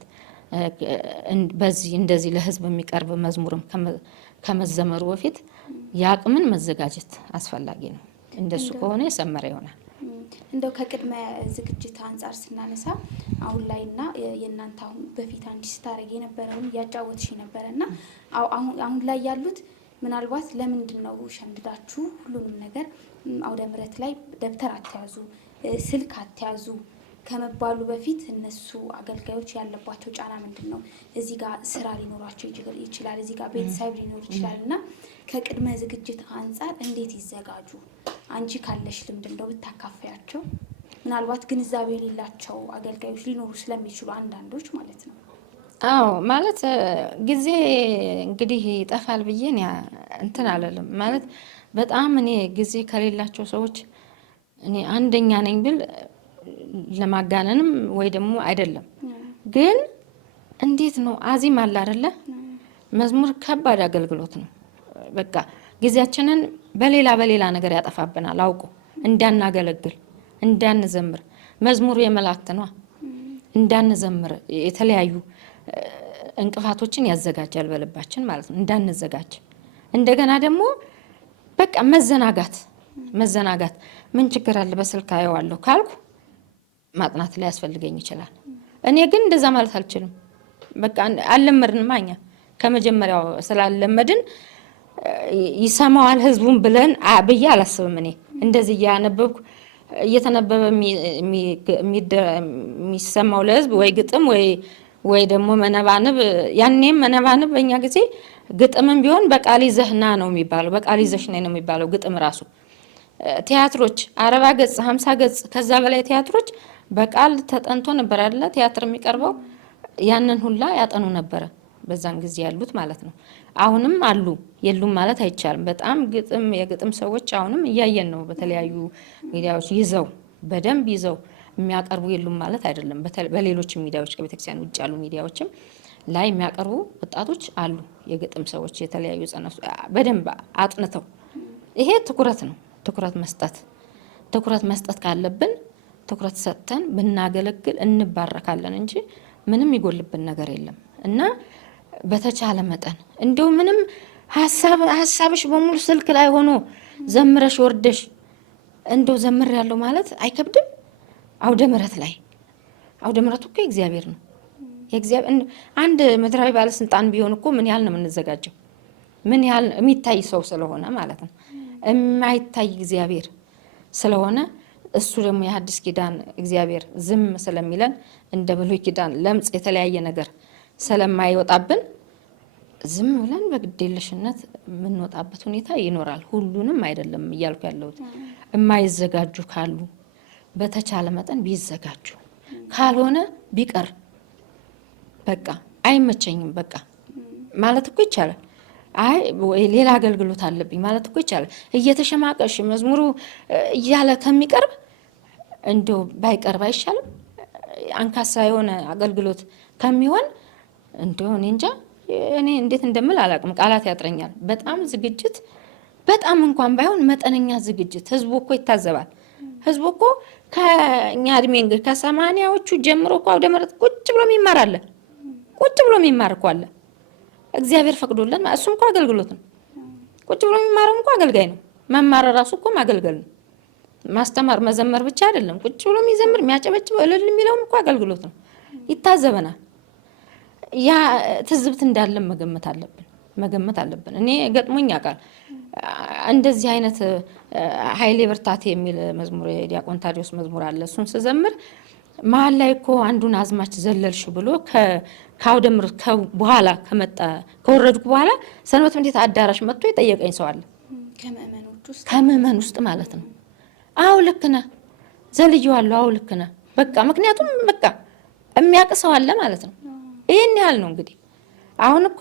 በዚህ እንደዚህ ለህዝብ የሚቀርብ መዝሙርም ከመዘመሩ በፊት የአቅምን መዘጋጀት አስፈላጊ ነው። እንደሱ ከሆነ የሰመረ ይሆናል። እንደው ከቅድመ ዝግጅት አንጻር ስናነሳ አሁን ላይና የእናንተ አሁን በፊት አንቺ ስታረጊ የነበረውን ያጫወትሽ ነበረና አሁን ላይ ያሉት ምናልባት ለምንድን ነው ሸምድዳችሁ ሁሉንም ነገር አውደ ምሕረት ላይ ደብተር አትያዙ፣ ስልክ አትያዙ ከመባሉ በፊት እነሱ አገልጋዮች ያለባቸው ጫና ምንድን ነው? እዚህ ጋር ስራ ሊኖራቸው ይችላል፣ እዚህ ጋር ቤተሰብ ሊኖር ይችላል እና ከቅድመ ዝግጅት አንጻር እንዴት ይዘጋጁ? አንቺ ካለሽ ልምድ እንደው ብታካፈያቸው፣ ምናልባት ግንዛቤ የሌላቸው አገልጋዮች ሊኖሩ ስለሚችሉ አንዳንዶች ማለት ነው። አዎ ማለት ጊዜ እንግዲህ ይጠፋል ብዬ እንትን አለልም ማለት በጣም እኔ ጊዜ ከሌላቸው ሰዎች እኔ አንደኛ ነኝ ብል ለማጋነንም ወይ ደግሞ አይደለም። ግን እንዴት ነው አዚም አለ አይደለ? መዝሙር ከባድ አገልግሎት ነው። በቃ ጊዜያችንን በሌላ ነገር ያጠፋብናል። አውቆ እንዳናገለግል እንዳንዘምር፣ መዝሙሩ የመላእክት ነው። እንዳንዘምር የተለያዩ እንቅፋቶችን ያዘጋጃል በልባችን ማለት ነው። እንዳንዘጋጅ እንደገና ደግሞ በቃ መዘናጋት ምን ችግር አለ በስልክ አየዋለሁ ካልኩ ማጥናት ላይ ያስፈልገኝ ይችላል። እኔ ግን እንደዛ ማለት አልችልም። በቃ አልለመድንም። እኛ ከመጀመሪያው ስላልለመድን ይሰማዋል ህዝቡን ብለን ብዬ አላስብም። እኔ እንደዚህ እያነበብኩ እየተነበበ የሚሰማው ለህዝብ ወይ ግጥም ወይ ደግሞ መነባንብ፣ ያኔም መነባንብ በእኛ ጊዜ ግጥምም ቢሆን በቃል ይዘህና ነው የሚባለው፣ በቃል ይዘሽ ነው የሚባለው ግጥም ራሱ። ቲያትሮች 40 ገጽ 50 ገጽ ከዛ በላይ ቲያትሮች በቃል ተጠንቶ ነበር አይደለ? ቲያትር የሚቀርበው ያንን ሁላ ያጠኑ ነበረ በዛን ጊዜ ያሉት ማለት ነው። አሁንም አሉ የሉም ማለት አይቻልም። በጣም የግጥም ሰዎች አሁንም እያየን ነው። በተለያዩ ሚዲያዎች በደንብ ይዘው የሚያቀርቡ የሉም ማለት አይደለም። በሌሎች ሚዲያዎች ከቤተክርስቲያን ውጭ ያሉ ሚዲያዎችም ላይ የሚያቀርቡ ወጣቶች አሉ፣ የግጥም ሰዎች የተለያዩ ጽነፍ በደንብ አጥንተው። ይሄ ትኩረት ነው። ትኩረት መስጠት ካለብን ትኩረት ሰጥተን ብናገለግል እንባረካለን እንጂ ምንም ይጎልብን ነገር የለም። እና በተቻለ መጠን እንደው ምንም ሀሳብሽ በሙሉ ስልክ ላይ ሆኖ ዘምረሽ ወርደሽ እንደው ዘምር ያለው ማለት አይከብድም። አውደ ምሕረት እኮ እግዚአብሔር ነው። አንድ ምድራዊ ባለስልጣን ቢሆን እኮ ምን ያህል ነው የምንዘጋጀው? ምን ያህል የሚታይ ሰው ስለሆነ ማለት ነው። የማይታይ እግዚአብሔር ስለሆነ እሱ ደግሞ የሐዲስ ኪዳን እግዚአብሔር ዝም ስለሚለን እንደ ብሉይ ኪዳን ለምጽ የተለያየ ነገር ስለማይወጣብን ዝም ብለን በግዴለሽነት የምንወጣበት ሁኔታ ይኖራል። ሁሉንም አይደለም እያልኩ ያለሁት። የማይዘጋጁ ካሉ በተቻለ መጠን ቢዘጋጁ፣ ካልሆነ ቢቀር በቃ አይመቸኝም በቃ ማለት እኮ ይቻላል። አይ ሌላ አገልግሎት አለብኝ ማለት እኮ ይቻላል። እየተሸማቀሽ መዝሙሩ እያለ ከሚቀርብ እንደው ባይቀርብ አይሻልም? አንካሳ የሆነ አገልግሎት ከሚሆን እንደው እኔ እንጃ፣ እኔ እንዴት እንደምል አላውቅም። ቃላት ያጥረኛል። በጣም ዝግጅት፣ በጣም እንኳን ባይሆን መጠነኛ ዝግጅት። ህዝቡ እኮ ይታዘባል። ህዝቡ እኮ ከኛ እድሜ እንግዲህ ከ80ዎቹ ጀምሮ እኮ አውደ ምሕረት ቁጭ ብሎ የሚማር አለ። ቁጭ ብሎ የሚማር እኮ አለ። እግዚአብሔር ፈቅዶለን። እሱም እኮ አገልግሎት ነው። ቁጭ ብሎ የሚማረው እኮ አገልጋይ ነው። መማር ራሱ እኮ ማገልገል ነው። ማስተማር መዘመር ብቻ አይደለም። ቁጭ ብሎ የሚዘምር የሚያጨበጭበው እልል የሚለውም እኮ አገልግሎት ነው። ይታዘበናል። ያ ትዝብት እንዳለን መገመት አለብን። እኔ ገጥሞኝ ያውቃል። እንደዚህ አይነት ኃይሌ ብርታቴ የሚል መዝሙር የዲያቆን ታዲዮስ መዝሙር አለ። እሱን ስዘምር መሀል ላይ እኮ አንዱን አዝማች ዘለልሽ ብሎ ከአውደ ምሕረት በኋላ ከወረድኩ በኋላ ሰንበት እንዴት አዳራሽ መጥቶ የጠየቀኝ ሰው አለ። ከምእመን ውስጥ ማለት ነው። አዎ ልክ ነህ ዘልዬዋለሁ። አዎ ልክ ነህ በቃ ምክንያቱም በቃ የሚያውቅ ሰው አለ ማለት ነው። ይህን ያህል ነው እንግዲህ። አሁን እኮ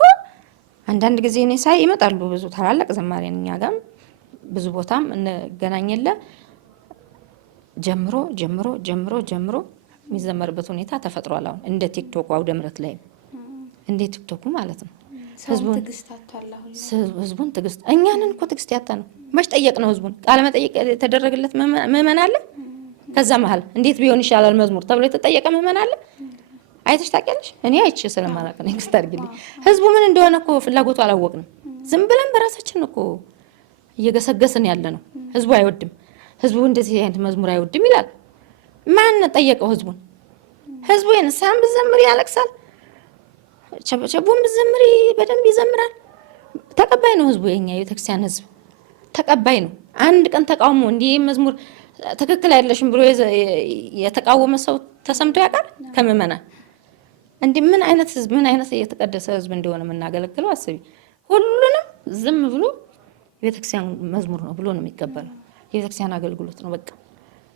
አንዳንድ ጊዜ እኔ ሳይ ይመጣሉ ብዙ ታላላቅ ዘማሪያን እኛ ጋርም ብዙ ቦታም እንገናኘለ ጀምሮ የሚዘመርበት ሁኔታ ተፈጥሯል። አሁን እንደ ቲክቶክ አውደ ምሕረት ላይ እንደ ቲክቶኩ ማለት ነው። ህዝቡን ትግስት እኛንን እኮ ትግስት ያጣ ነው። መች ጠየቅ ነው ህዝቡን ቃለ መጠየቅ የተደረገለት ምእመን አለ። ከዛ መሀል እንዴት ቢሆን ይሻላል መዝሙር ተብሎ የተጠየቀ ምእመን አለ። አይተሽ ታውቂያለሽ? እኔ አይቼ ስለማላውቅ ነው። ንግስት አድርግልኝ። ህዝቡ ምን እንደሆነ እኮ ፍላጎቱ አላወቅንም። ዝም ብለን በራሳችን እኮ እየገሰገስን ያለ ነው። ህዝቡ አይወድም። ህዝቡ እንደዚህ አይነት መዝሙር አይወድም ይላል። ማን ጠየቀው ህዝቡን? ህዝቡ የንስሐን ብትዘምሪ ያለቅሳል፣ ቸብቸቡን ብትዘምሪ በደንብ ይዘምራል። ተቀባይ ነው ህዝቡ። የኛ የቤተክርስቲያን ህዝብ ተቀባይ ነው። አንድ ቀን ተቃውሞ እንዲህ መዝሙር ትክክል አይደለሽም ብሎ የተቃወመ ሰው ተሰምቶ ያውቃል? ከምዕመናን እንዲህ ምን አይነት ህዝብ፣ ምን አይነት የተቀደሰ ህዝብ እንደሆነ የምናገለግለው አስቢ። ሁሉንም ዝም ብሎ የቤተክርስቲያን መዝሙር ነው ብሎ ነው የሚቀበለው። የቤተክርስቲያን አገልግሎት ነው በቃ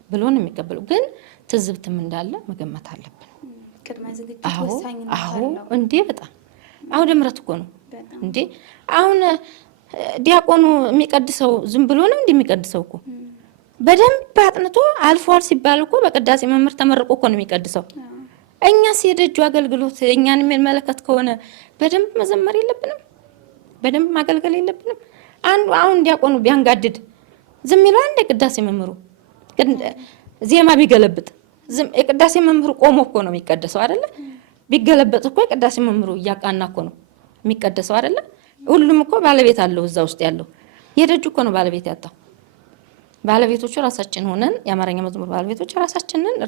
ብሎ ነው የሚቀበለው። ግን ትዝብትም እንዳለ መገመት አለብን። ቅድመ ዝግጅት ወሳኝነት አለው። አለው እንዴ በጣም አሁን ደምረት እኮ ነው እንዴ። አሁን ዲያቆኑ የሚቀድሰው ዝም ብሎ ነው እንደሚቀድሰው እኮ በደንብ አጥንቶ አልፏል ሲባል እኮ በቅዳሴ መምህር ተመርቆ እኮ ነው የሚቀድሰው። እኛስ የደጁ አገልግሎት እኛን የሚመለከት ከሆነ በደንብ መዘመር የለብንም? በደንብ ማገልገል የለብንም? አንዱ አሁን ዲያቆኑ ቢያንጋድድ ዝም ይላል እንደ ቅዳሴ መምህሩ ዜማ ቢገለብጥ የቅዳሴ መምህሩ ቆሞ እኮ ነው የሚቀደሰው አይደለ? ቢገለበጥ እኮ የቅዳሴ መምህሩ እያቃና እኮ ነው የሚቀደሰው አይደለ? ሁሉም እኮ ባለቤት አለው እዛ ውስጥ ያለው። የደጁ እኮ ነው ባለቤት ያጣው። ባለቤቶቹ ራሳችን ሆነን የአማርኛ መዝሙር ባለቤቶች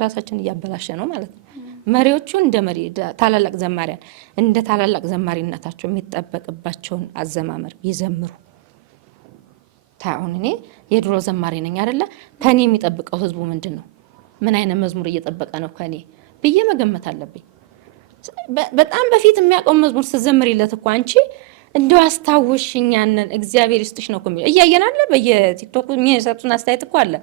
ራሳችን እያበላሸ ነው ማለት ነው። መሪዎቹ እንደ መሪ ታላላቅ ዘማሪያን እንደ ታላላቅ ዘማሪነታቸው የሚጠበቅባቸውን አዘማመር ይዘምሩ። ታሁን እኔ የድሮ ዘማሪ ነኝ አይደለ? ከኔ የሚጠብቀው ህዝቡ ምንድን ነው? ምን አይነት መዝሙር እየጠበቀ ነው ከኔ ብዬ መገመት አለብኝ። በጣም በፊት የሚያውቀው መዝሙር ስትዘምሪለት እኮ አንቺ እንደው አስታውሽኛንን እግዚአብሔር ይስጥሽ ነው እኮ የሚለው። እያየናለ በየቲክቶክ የሚሰጡን አስተያየት እኮ አለ።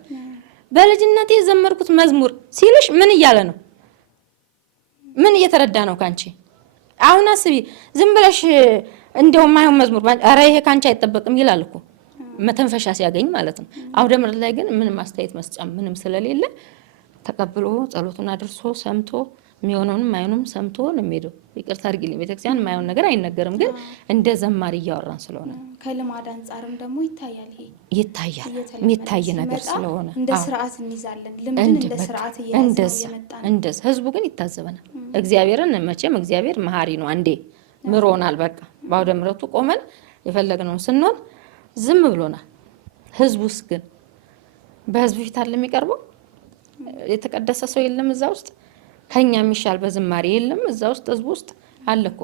በልጅነቴ የዘመርኩት መዝሙር ሲልሽ ምን እያለ ነው? ምን እየተረዳ ነው ካንቺ? አሁን አስቢ። ዝም ብለሽ እንደው ማይሆን መዝሙር ኧረ ይሄ ካንቺ አይጠበቅም ይላል እኮ መተንፈሻ ሲያገኝ ማለት ነው። አውደ ምሕረት ላይ ግን ምንም አስተያየት መስጫ ምንም ስለሌለ ተቀብሎ ጸሎቱን አድርሶ ሰምቶ የሚሆነውንም ማይሆንም ሰምቶ ነው የሚሄደው። ይቅርታ አድርጊልኝ ቤተክርስቲያን የማይሆን ነገር አይነገርም፣ ግን እንደ ዘማሪ እያወራን ስለሆነ ከልማድ አንጻርም ደግሞ ይታያል። ይሄ ይታያል የሚታይ ነገር ስለሆነ እንደ ስርዓት እንይዛለን። ልምድን እንደ ስርዓት እንደዛ ህዝቡ ግን ይታዘበናል። እግዚአብሔርን መቼም እግዚአብሔር መሀሪ ነው። አንዴ ምሮናል። በቃ በአውደ ምሕረቱ ቆመን የፈለግነውን ስንሆን ዝም ብሎናል። ህዝቡስ ግን በህዝቡ ፊት አለ የሚቀርበው? የተቀደሰ ሰው የለም እዛ ውስጥ? ከኛ የሚሻል በዝማሬ የለም እዛ ውስጥ? ህዝቡ ውስጥ አለ እኮ።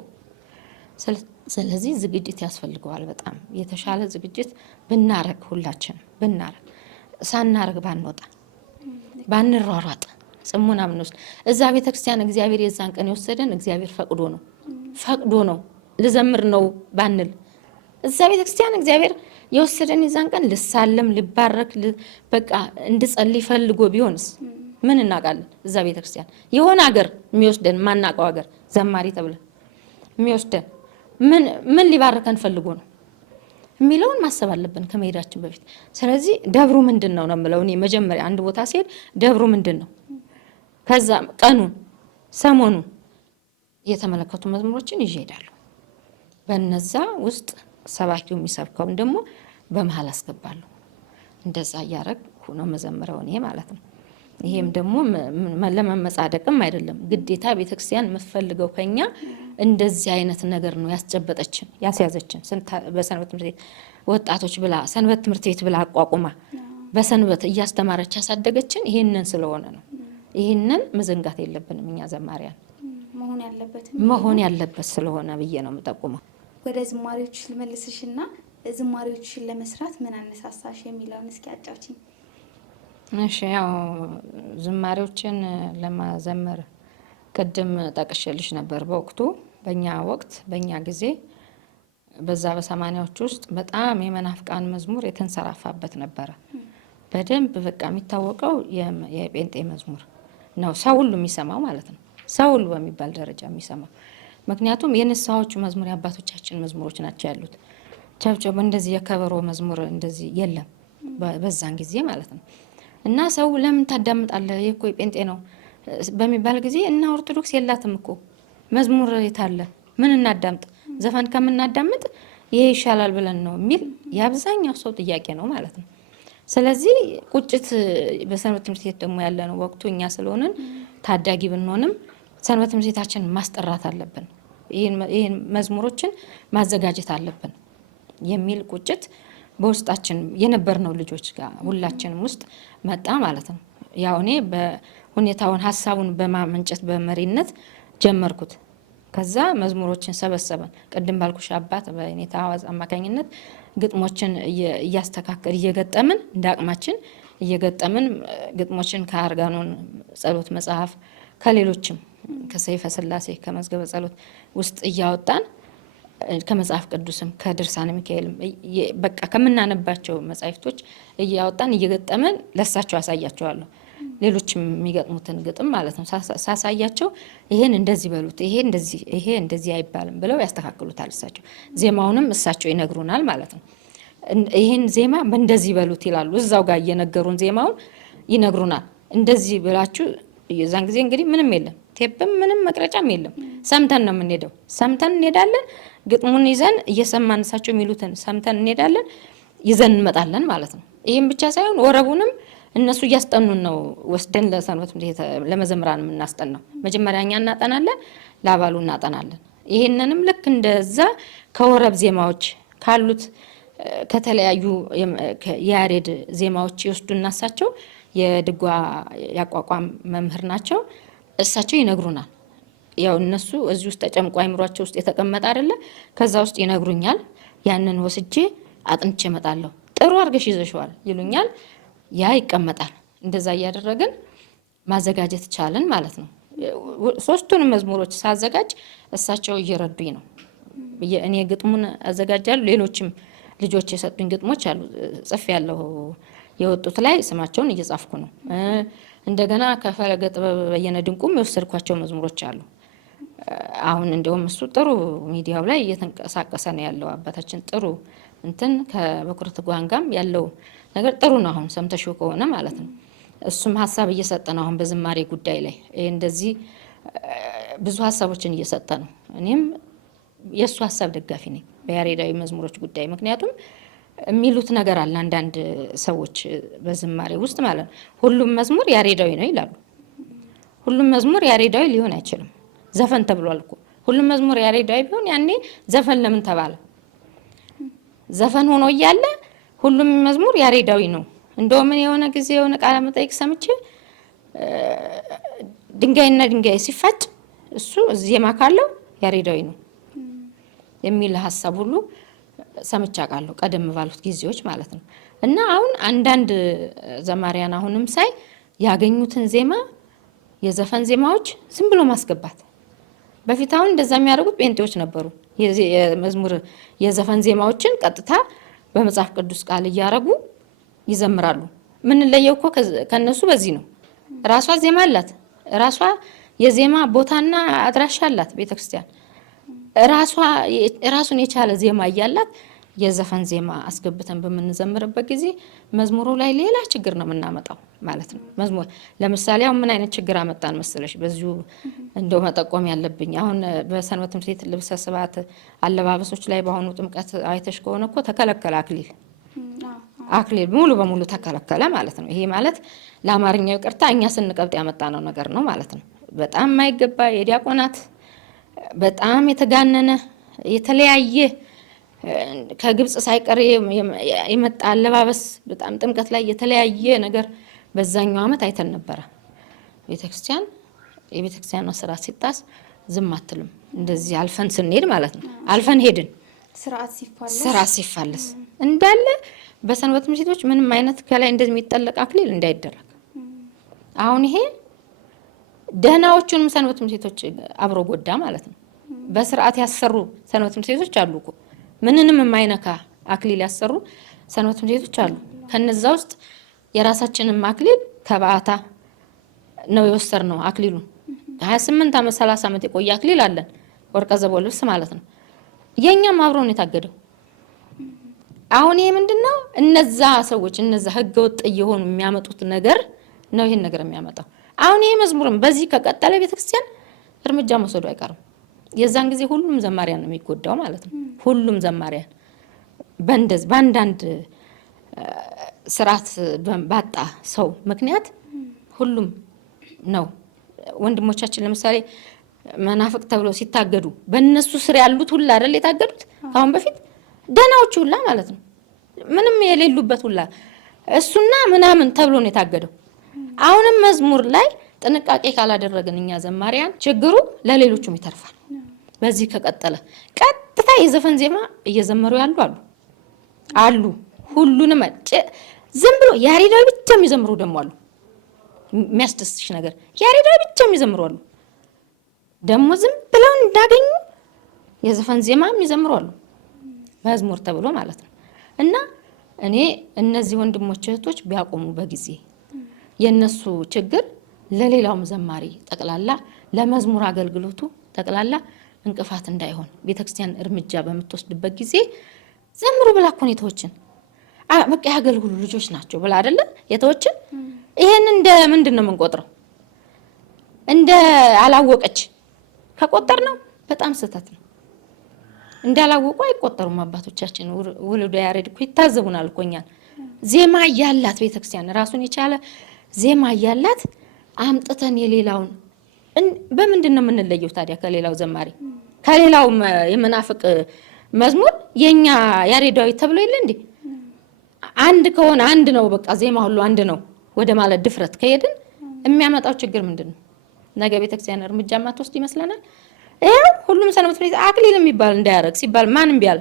ስለዚህ ዝግጅት ያስፈልገዋል። በጣም የተሻለ ዝግጅት ብናረግ፣ ሁላችንም ብናረግ፣ ሳናረግ ባንወጣ፣ ባንሯሯጥ፣ ጽሙና ምንወስድ እዛ ቤተክርስቲያን እግዚአብሔር የዛን ቀን የወሰደን እግዚአብሔር ፈቅዶ ነው ልዘምር ነው ባንል፣ እዛ ቤተክርስቲያን እግዚአብሔር የወሰደን የዛን ቀን ልሳለም ልባረክ በቃ እንድጸልይ ፈልጎ ቢሆንስ ምን እናውቃለን? እዛ ቤተክርስቲያን የሆነ ሀገር የሚወስደን ማናውቀው ሀገር ዘማሪ ተብለን የሚወስደን ምን ሊባርከን ፈልጎ ነው የሚለውን ማሰብ አለብን ከመሄዳችን በፊት። ስለዚህ ደብሩ ምንድን ነው የምለው እኔ መጀመሪያ አንድ ቦታ ሲሄድ ደብሩ ምንድን ነው፣ ከዛ ቀኑን ሰሞኑን የተመለከቱ መዝሙሮችን ይዤ እሄዳለሁ። በነዛ ውስጥ ሰባኪው የሚሰብከውን ደግሞ በመሀል አስገባለሁ። እንደዛ እያረግኩ ነው መዘምረው እኔ ማለት ነው። ይሄም ደግሞ ለመመጻደቅም አይደለም፣ ግዴታ ቤተክርስቲያን የምትፈልገው ከኛ እንደዚህ አይነት ነገር ነው ያስጨበጠችን ያስያዘችን። በሰንበት ትምህርት ቤት ወጣቶች ብላ ሰንበት ትምህርት ቤት ብላ አቋቁማ በሰንበት እያስተማረች ያሳደገችን ይሄንን ስለሆነ ነው። ይሄንን መዘንጋት የለብንም እኛ ዘማሪያን መሆን ያለበት ስለሆነ ብዬ ነው የምጠቁመው። ወደ ዝማሬዎች ልመልስሽና ዝማሬዎችን ለመስራት ምን አነሳሳሽ የሚለውን እስኪ አጫውቺኝ። እሺ፣ ያው ዝማሬዎችን ለማዘመር ቅድም ጠቅሼልሽ ነበር። በወቅቱ በእኛ ወቅት በእኛ ጊዜ በዛ በሰማኒያዎች ውስጥ በጣም የመናፍቃን መዝሙር የተንሰራፋበት ነበረ። በደንብ በቃ የሚታወቀው የጴንጤ መዝሙር ነው፣ ሰው ሁሉ የሚሰማው ማለት ነው። ሰው ሁሉ በሚባል ደረጃ የሚሰማው። ምክንያቱም የንስሐዎቹ መዝሙር የአባቶቻችን መዝሙሮች ናቸው ያሉት። ቸብቸብ እንደዚህ የከበሮ መዝሙር እንደዚህ የለም በዛን ጊዜ ማለት ነው። እና ሰው ለምን ታዳምጣለህ ይሄ እኮ የጴንጤ ነው በሚባል ጊዜ እና ኦርቶዶክስ የላትም እኮ መዝሙር የታለ ምን እናዳምጥ፣ ዘፈን ከምናዳምጥ ይሄ ይሻላል ብለን ነው የሚል የአብዛኛው ሰው ጥያቄ ነው ማለት ነው። ስለዚህ ቁጭት በሰንበት ትምህርት ቤት ደግሞ ያለ ነው ወቅቱ እኛ ስለሆነን ታዳጊ ብንሆንም ሰንበት ትምህርት ቤታችን ማስጠራት አለብን፣ ይሄን መዝሙሮችን ማዘጋጀት አለብን የሚል ቁጭት በውስጣችን የነበርነው ልጆች ጋር ሁላችንም ውስጥ መጣ ማለት ነው። ያው እኔ በሁኔታውን ሀሳቡን በማመንጨት በመሪነት ጀመርኩት። ከዛ መዝሙሮችን ሰበሰበን። ቅድም ባልኩሽ አባት በኔታ አዋዝ አማካኝነት ግጥሞችን እያስተካከል እየገጠምን እንደ አቅማችን እየገጠምን ግጥሞችን ከአርጋኖን ጸሎት መጽሐፍ ከሌሎችም ከሰይፈ ስላሴ ከመዝገበ ጸሎት ውስጥ እያወጣን ከመጽሐፍ ቅዱስም ከድርሳነ ሚካኤልም በቃ ከምናነባቸው መጻሕፍቶች እያወጣን እየገጠመን ለሳቸው አሳያቸዋለሁ። ሌሎችም የሚገጥሙትን ግጥም ማለት ነው ሳሳያቸው ይሄን እንደዚህ በሉት፣ ይሄ እንደዚህ አይባልም ብለው ያስተካክሉታል እሳቸው። ዜማውንም እሳቸው ይነግሩናል ማለት ነው። ይሄን ዜማ እንደዚህ በሉት ይላሉ። እዛው ጋር እየነገሩን ዜማውን ይነግሩናል። እንደዚህ ብላችሁ የዛን ጊዜ እንግዲህ ምንም የለም፣ ቴፕም ምንም መቅረጫም የለም። ሰምተን ነው የምንሄደው። ሰምተን እንሄዳለን። ግጥሙን ይዘን እየሰማን እሳቸው የሚሉትን ሰምተን እንሄዳለን፣ ይዘን እንመጣለን ማለት ነው። ይህም ብቻ ሳይሆን ወረቡንም እነሱ እያስጠኑን ነው ወስደን ለሰንበት ለመዘምራን የምናስጠናው። መጀመሪያ እኛ እናጠናለን፣ ለአባሉ እናጠናለን። ይሄንንም ልክ እንደዛ ከወረብ ዜማዎች ካሉት ከተለያዩ የያሬድ ዜማዎች ይወስዱና እሳቸው የድጓ ያቋቋም መምህር ናቸው። እሳቸው ይነግሩናል። ያው እነሱ እዚህ ውስጥ ተጨምቆ አይምሯቸው ውስጥ የተቀመጠ አይደለ፣ ከዛ ውስጥ ይነግሩኛል። ያንን ወስጄ አጥንቼ እመጣለሁ። ጥሩ አድርገሽ ይዘሽዋል ይሉኛል። ያ ይቀመጣል። እንደዛ እያደረግን ማዘጋጀት ቻለን ማለት ነው። ሶስቱንም መዝሙሮች ሳዘጋጅ እሳቸው እየረዱኝ ነው። እኔ ግጥሙን አዘጋጃለሁ። ሌሎችም ልጆች የሰጡኝ ግጥሞች አሉ፣ ጽፍ ያለው የወጡት ላይ ስማቸውን እየጻፍኩ ነው። እንደገና ከፈለገ ጥበብ በየነ ድንቁም የወሰድኳቸው መዝሙሮች አሉ። አሁን እንደውም እሱ ጥሩ ሚዲያው ላይ እየተንቀሳቀሰ ነው ያለው። አባታችን ጥሩ እንትን ከበኩረት ጓንጋም ያለው ነገር ጥሩ ነው። አሁን ሰምተሽው ከሆነ ማለት ነው። እሱም ሀሳብ እየሰጠ ነው አሁን በዝማሬ ጉዳይ ላይ እንደዚህ ብዙ ሀሳቦችን እየሰጠ ነው። እኔም የእሱ ሀሳብ ደጋፊ ነኝ በያሬዳዊ መዝሙሮች ጉዳይ። ምክንያቱም የሚሉት ነገር አለ አንዳንድ ሰዎች በዝማሬ ውስጥ ማለት ነው። ሁሉም መዝሙር ያሬዳዊ ነው ይላሉ። ሁሉም መዝሙር ያሬዳዊ ሊሆን አይችልም። ዘፈን ተብሏል እኮ። ሁሉም መዝሙር ያሬዳዊ ቢሆን ያኔ ዘፈን ለምን ተባለ? ዘፈን ሆኖ እያለ ሁሉም መዝሙር ያሬዳዊ ነው። እንደውም የሆነ ጊዜ የሆነ ቃለ መጠይቅ ሰምቼ ድንጋይና ድንጋይ ሲፋጭ እሱ ዜማ ካለው ያሬዳዊ ነው የሚል ሀሳብ ሁሉ ሰምቼ አውቃለሁ፣ ቀደም ባሉት ጊዜዎች ማለት ነው። እና አሁን አንዳንድ ዘማሪያን አሁንም ሳይ ያገኙትን ዜማ የዘፈን ዜማዎች ዝም ብሎ ማስገባት። በፊት አሁን እንደዛ የሚያደርጉት ጴንጤዎች ነበሩ። የመዝሙር የዘፈን ዜማዎችን ቀጥታ በመጽሐፍ ቅዱስ ቃል እያረጉ ይዘምራሉ። ምን ለየው እኮ ከነሱ በዚህ ነው። ራሷ ዜማ አላት፣ ራሷ የዜማ ቦታና አድራሻ አላት ቤተክርስቲያን። ራሱን የቻለ ዜማ እያላት የዘፈን ዜማ አስገብተን በምንዘምርበት ጊዜ መዝሙሩ ላይ ሌላ ችግር ነው የምናመጣው ማለት ነው። መዝሙር ለምሳሌ አሁን ምን አይነት ችግር አመጣን መሰለሽ? በዚሁ እንደው መጠቆም ያለብኝ አሁን በሰንበት ትምህርት ቤት ልብሰ ስብሐት አለባበሶች ላይ በአሁኑ ጥምቀት አይተሽ ከሆነ እኮ ተከለከለ። አክሊል ሙሉ በሙሉ ተከለከለ ማለት ነው። ይሄ ማለት ለአማርኛው ይቅርታ እኛ ስንቀብጥ ያመጣነው ነገር ነው ማለት ነው። በጣም የማይገባ የዲያቆናት በጣም የተጋነነ የተለያየ ከግብጽ ሳይቀር የመጣ አለባበስ በጣም ጥምቀት ላይ የተለያየ ነገር በዛኛው አመት አይተን ነበረ። ቤተክርስቲያን የቤተክርስቲያኗ ስርዓት ሲጣስ ዝም አትልም። እንደዚህ አልፈን ስንሄድ ማለት ነው። አልፈን ሄድን ስርዓት ሲፋለስ እንዳለ በሰንበት ትምህርት ቤቶች ምንም አይነት ከላይ እንደዚህ የሚጠለቅ አክሊል እንዳይደረግ። አሁን ይሄ ደህናዎቹንም ሰንበት ትምህርት ቤቶች አብሮ ጎዳ ማለት ነው። በስርዓት ያሰሩ ሰንበት ትምህርት ቤቶች አሉ እኮ ምንንም የማይነካ አክሊል ያሰሩ ሰንበት ትምህርት ቤቶች አሉ። ከነዛ ውስጥ የራሳችንን አክሊል ከበዓታ ነው የወሰድነው። አክሊሉ 28 ዓመት 30 ዓመት የቆየ አክሊል አለን፣ ወርቀ ዘቦ ልብስ ማለት ነው። የኛም አብሮ ነው የታገደው። አሁን ይሄ ምንድነው? እነዛ ሰዎች እነዛ ህገወጥ እየሆኑ የሚያመጡት ነገር ነው ይሄን ነገር የሚያመጣው። አሁን ይሄ መዝሙርም በዚህ ከቀጠለ ቤተክርስቲያን እርምጃ መውሰዱ አይቀርም። የዛን ጊዜ ሁሉም ዘማሪያን ነው የሚጎዳው ማለት ነው። ሁሉም ዘማሪያን በአንዳንድ ስርዓት ባጣ ሰው ምክንያት ሁሉም ነው። ወንድሞቻችን ለምሳሌ መናፍቅ ተብለው ሲታገዱ በእነሱ ስር ያሉት ሁላ አይደል የታገዱት? አሁን በፊት ደህናዎቹ ሁላ ማለት ነው። ምንም የሌሉበት ሁላ እሱና ምናምን ተብሎ ነው የታገደው። አሁንም መዝሙር ላይ ጥንቃቄ ካላደረግን እኛ ዘማሪያን ችግሩ ለሌሎቹም ይተርፋል። በዚህ ከቀጠለ ቀጥታ የዘፈን ዜማ እየዘመሩ አሉ ሁሉንም ዝም ብሎ ያሬዳዊ ብቻ የሚዘምሩ ደግሞ አሉ። የሚያስደስትሽ ነገር ያሬዳዊ ብቻ የሚዘምሩ አሉ። ደግሞ ዝም ብለው እንዳገኙ የዘፈን ዜማ የሚዘምሩ አሉ፣ መዝሙር ተብሎ ማለት ነው። እና እኔ እነዚህ ወንድሞች እህቶች ቢያቆሙ በጊዜ የነሱ ችግር ለሌላውም ዘማሪ ጠቅላላ ለመዝሙር አገልግሎቱ ጠቅላላ እንቅፋት እንዳይሆን ቤተክርስቲያን እርምጃ በምትወስድበት ጊዜ ዘምሩ ብላ እኮ ነው የተወችን። በቃ ያገልግሉ ልጆች ናቸው ብላ አይደለ የተወችን። ይሄን እንደ ምንድን ነው የምንቆጥረው? እንደ አላወቀች ከቆጠር ነው በጣም ስህተት ነው። እንዳላወቁ አይቆጠሩም አባቶቻችን። ውልዶ ያሬድ እኮ ይታዘቡናል እኮ እኛን። ዜማ ያላት ቤተክርስቲያን ራሱን የቻለ ዜማ ያላት አምጥተን የሌላውን በምንድን ነው የምንለየው ታዲያ ከሌላው ዘማሪ? ከሌላው የመናፍቅ መዝሙር የኛ ያሬዳዊ ተብሎ የለ እንዴ? አንድ ከሆነ አንድ ነው፣ በቃ ዜማ ሁሉ አንድ ነው ወደ ማለት ድፍረት ከሄድን የሚያመጣው ችግር ምንድን ነው? ነገ ቤተክርስቲያን እርምጃ ማትወስድ ይመስለናል። ይሄው ሁሉም ሰንበት ቤት አክሊል የሚባል እንዳያረግ ሲባል ማንም ቢያል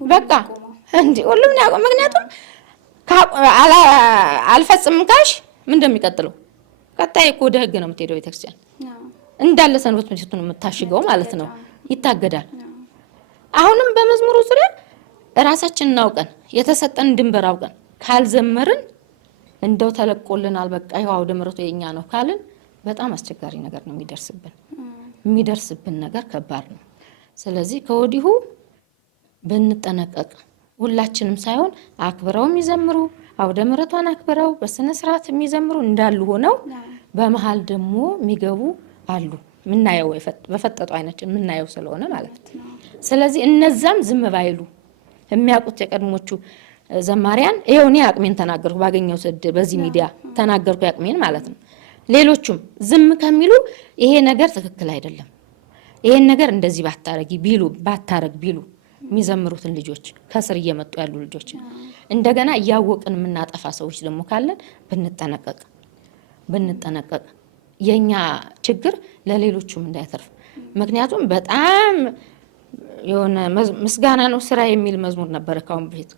በቃ እንዴ ሁሉም ያቆ። ምክንያቱም አልፈጽምም ካሽ ምን እንደሚቀጥለው ቀጣይ እኮ ወደ ህግ ነው የምትሄደው ቤተክርስቲያን እንዳለ ሰንበት ቤቱን የምታሽገው ማለት ነው፣ ይታገዳል። አሁንም በመዝሙሩ ዙሪያ ራሳችንን አውቀን የተሰጠን ድንበር አውቀን ካልዘመርን እንደው ተለቆልናል በቃ ይኸው አውደ ምሕረቱ የኛ ነው ካልን በጣም አስቸጋሪ ነገር ነው የሚደርስብን ነገር ከባድ ነው። ስለዚህ ከወዲሁ ብንጠነቀቅ ሁላችንም ሳይሆን አክብረው የሚዘምሩ አውደ ምሕረቷን አክብረው በስነ ስርዓት የሚዘምሩ እንዳሉ ሆነው በመሃል ደግሞ የሚገቡ አሉ። ምናየው በፈጠጡ አይናችን ምናየው ስለሆነ ማለት ነው። ስለዚህ እነዛም ዝም ባይሉ የሚያውቁት የቀድሞቹ ዘማሪያን ይሄው እኔ አቅሜን ተናገርኩ፣ ባገኘው ስድ በዚህ ሚዲያ ተናገርኩ ያቅሜን ማለት ነው። ሌሎቹም ዝም ከሚሉ ይሄ ነገር ትክክል አይደለም፣ ይሄን ነገር እንደዚህ ባታረግ ቢሉ የሚዘምሩትን ልጆች ከስር እየመጡ ያሉ ልጆች እንደገና እያወቅን የምናጠፋ ሰዎች ደግሞ ካለን ብንጠነቀቅ የኛ ችግር ለሌሎቹም እንዳይተርፍ። ምክንያቱም በጣም የሆነ ምስጋና ነው ስራ የሚል መዝሙር ነበር ካሁን በፊት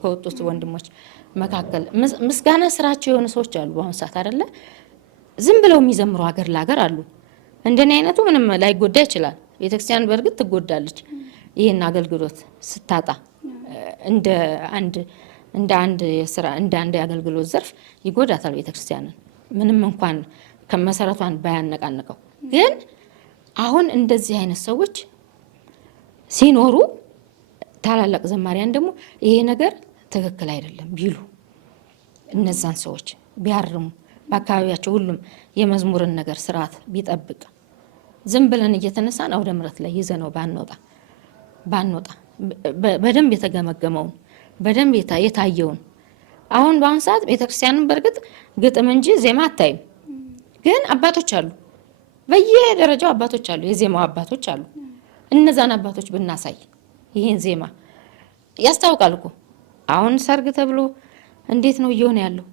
ከወጡት ወንድሞች መካከል ምስጋና ስራቸው የሆነ ሰዎች አሉ። በአሁን ሰዓት አይደለ ዝም ብለው የሚዘምሩ ሀገር ለሀገር አሉ። እንደኔ አይነቱ ምንም ላይጎዳ ይችላል። ቤተክርስቲያን በእርግጥ ትጎዳለች። ይሄን አገልግሎት ስታጣ እንደ አንድ የሥራ እንደ አንድ የአገልግሎት ዘርፍ ይጎዳታል ቤተክርስቲያንን ምንም እንኳን ከመሰረቷን ባያነቃነቀው። ግን አሁን እንደዚህ አይነት ሰዎች ሲኖሩ ታላላቅ ዘማሪያን ደግሞ ይሄ ነገር ትክክል አይደለም ቢሉ እነዛን ሰዎች ቢያርሙ በአካባቢያቸው ሁሉም የመዝሙርን ነገር ስርዓት ቢጠብቅ ዝም ብለን እየተነሳን አውደ ምሕረት ላይ ይዘነው ባንወጣ በደንብ የተገመገመውን በደንብ የታየውን አሁን በአሁን ሰዓት ቤተክርስቲያንን በእርግጥ ግጥም እንጂ ዜማ አታይም። ግን አባቶች አሉ፣ በየደረጃው አባቶች አሉ፣ የዜማው አባቶች አሉ። እነዛን አባቶች ብናሳይ ይሄን ዜማ ያስታውቃል እኮ። አሁን ሰርግ ተብሎ እንዴት ነው እየሆነ ያለው?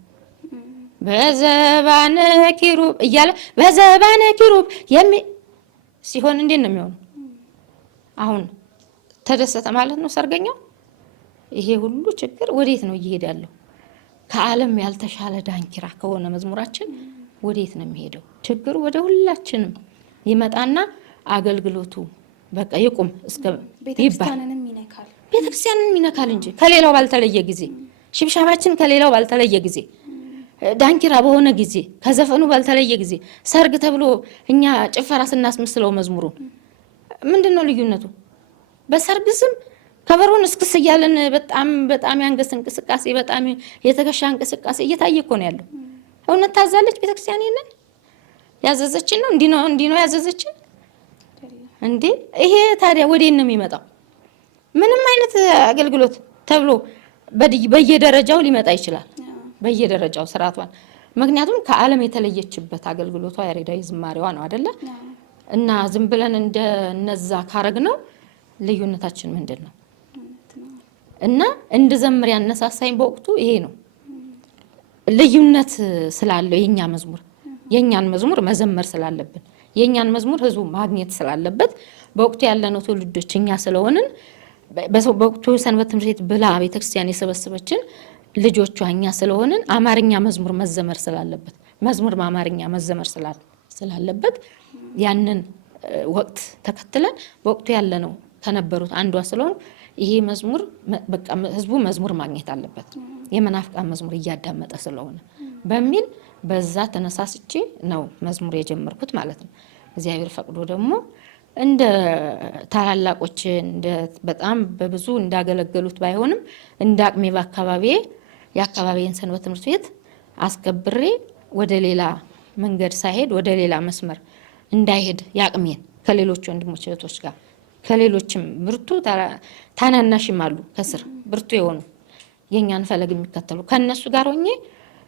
በዘባነ ኪሩብ እያለ በዘባነ ኪሩብ ሲሆን እንዴት ነው የሚሆነው? አሁን ተደሰተ ማለት ነው ሰርገኛው። ይሄ ሁሉ ችግር ወዴት ነው እየሄደ ያለው? ከዓለም ያልተሻለ ዳንኪራ ከሆነ መዝሙራችን ወዴት ነው የሚሄደው? ችግሩ ወደ ሁላችንም ይመጣና አገልግሎቱ በቃ ይቁም እስከ ቤተክርስቲያንንም ይነካል እንጂ ከሌላው ባልተለየ ጊዜ ሽብሻባችን ከሌላው ባልተለየ ጊዜ ዳንኪራ በሆነ ጊዜ ከዘፈኑ ባልተለየ ጊዜ ሰርግ ተብሎ እኛ ጭፈራ ስናስመስለው መዝሙሩን ምንድነው ልዩነቱ? በሰርግ ስም ከበሮን እስክስ እያለን በጣም ያንገስ እንቅስቃሴ በጣም የተከሻ እንቅስቃሴ እየታየ እኮ ነው ያለው። እውነት ታዛለች ቤተክርስቲያን? ይሄንን ያዘዘችን ነው እንዲህ ነው ያዘዘችን እንዴ? ይሄ ታዲያ ወዴት ነው የሚመጣው? ምንም አይነት አገልግሎት ተብሎ በየደረጃው ሊመጣ ይችላል፣ በየደረጃው ስርዓቷን። ምክንያቱም ከዓለም የተለየችበት አገልግሎቷ ያሬዳዊ ዝማሬዋ ነው አይደለ? እና ዝም ብለን እንደነዛ ካረግ ነው ልዩነታችን ምንድን ነው? እና እንድዘምር ያነሳሳኝ በወቅቱ ይሄ ነው። ልዩነት ስላለው የኛን መዝሙር መዘመር ስላለብን የኛን መዝሙር ህዝቡ ማግኘት ስላለበት በወቅቱ ያለነው ትውልዶች እኛ ስለሆንን በወቅቱ ሰንበት ትምህርት ቤት ብላ ቤተክርስቲያን የሰበሰበችን ልጆቿ እኛ ስለሆንን አማርኛ መዝሙር መዘመር ስላለበት መዝሙር በአማርኛ መዘመር ስላለበት ያንን ወቅት ተከትለን በወቅቱ ያለነው ከነበሩት አንዷ ስለሆን ይሄ መዝሙር በቃ ህዝቡ መዝሙር ማግኘት አለበት የመናፍቃን መዝሙር እያዳመጠ ስለሆነ በሚል በዛ ተነሳስቼ ነው መዝሙር የጀመርኩት ማለት ነው። እግዚአብሔር ፈቅዶ ደግሞ እንደ ታላላቆች እንደ በጣም በብዙ እንዳገለገሉት ባይሆንም እንደ አቅሜ የአካባቢዬን ሰንበት ትምህርት ቤት አስከብሬ ወደ ሌላ መንገድ ሳይሄድ ወደ ሌላ መስመር እንዳይሄድ ያቅሜን ከሌሎች ወንድሞች እህቶች ጋር ከሌሎችም ብርቱ ታናናሽም አሉ ከስር ብርቱ የሆኑ የኛን ፈለግ የሚከተሉ ከነሱ ጋር ሆኜ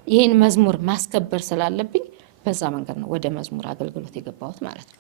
ይሄን መዝሙር ማስከበር ስላለብኝ በዛ መንገድ ነው ወደ መዝሙር አገልግሎት የገባሁት ማለት ነው።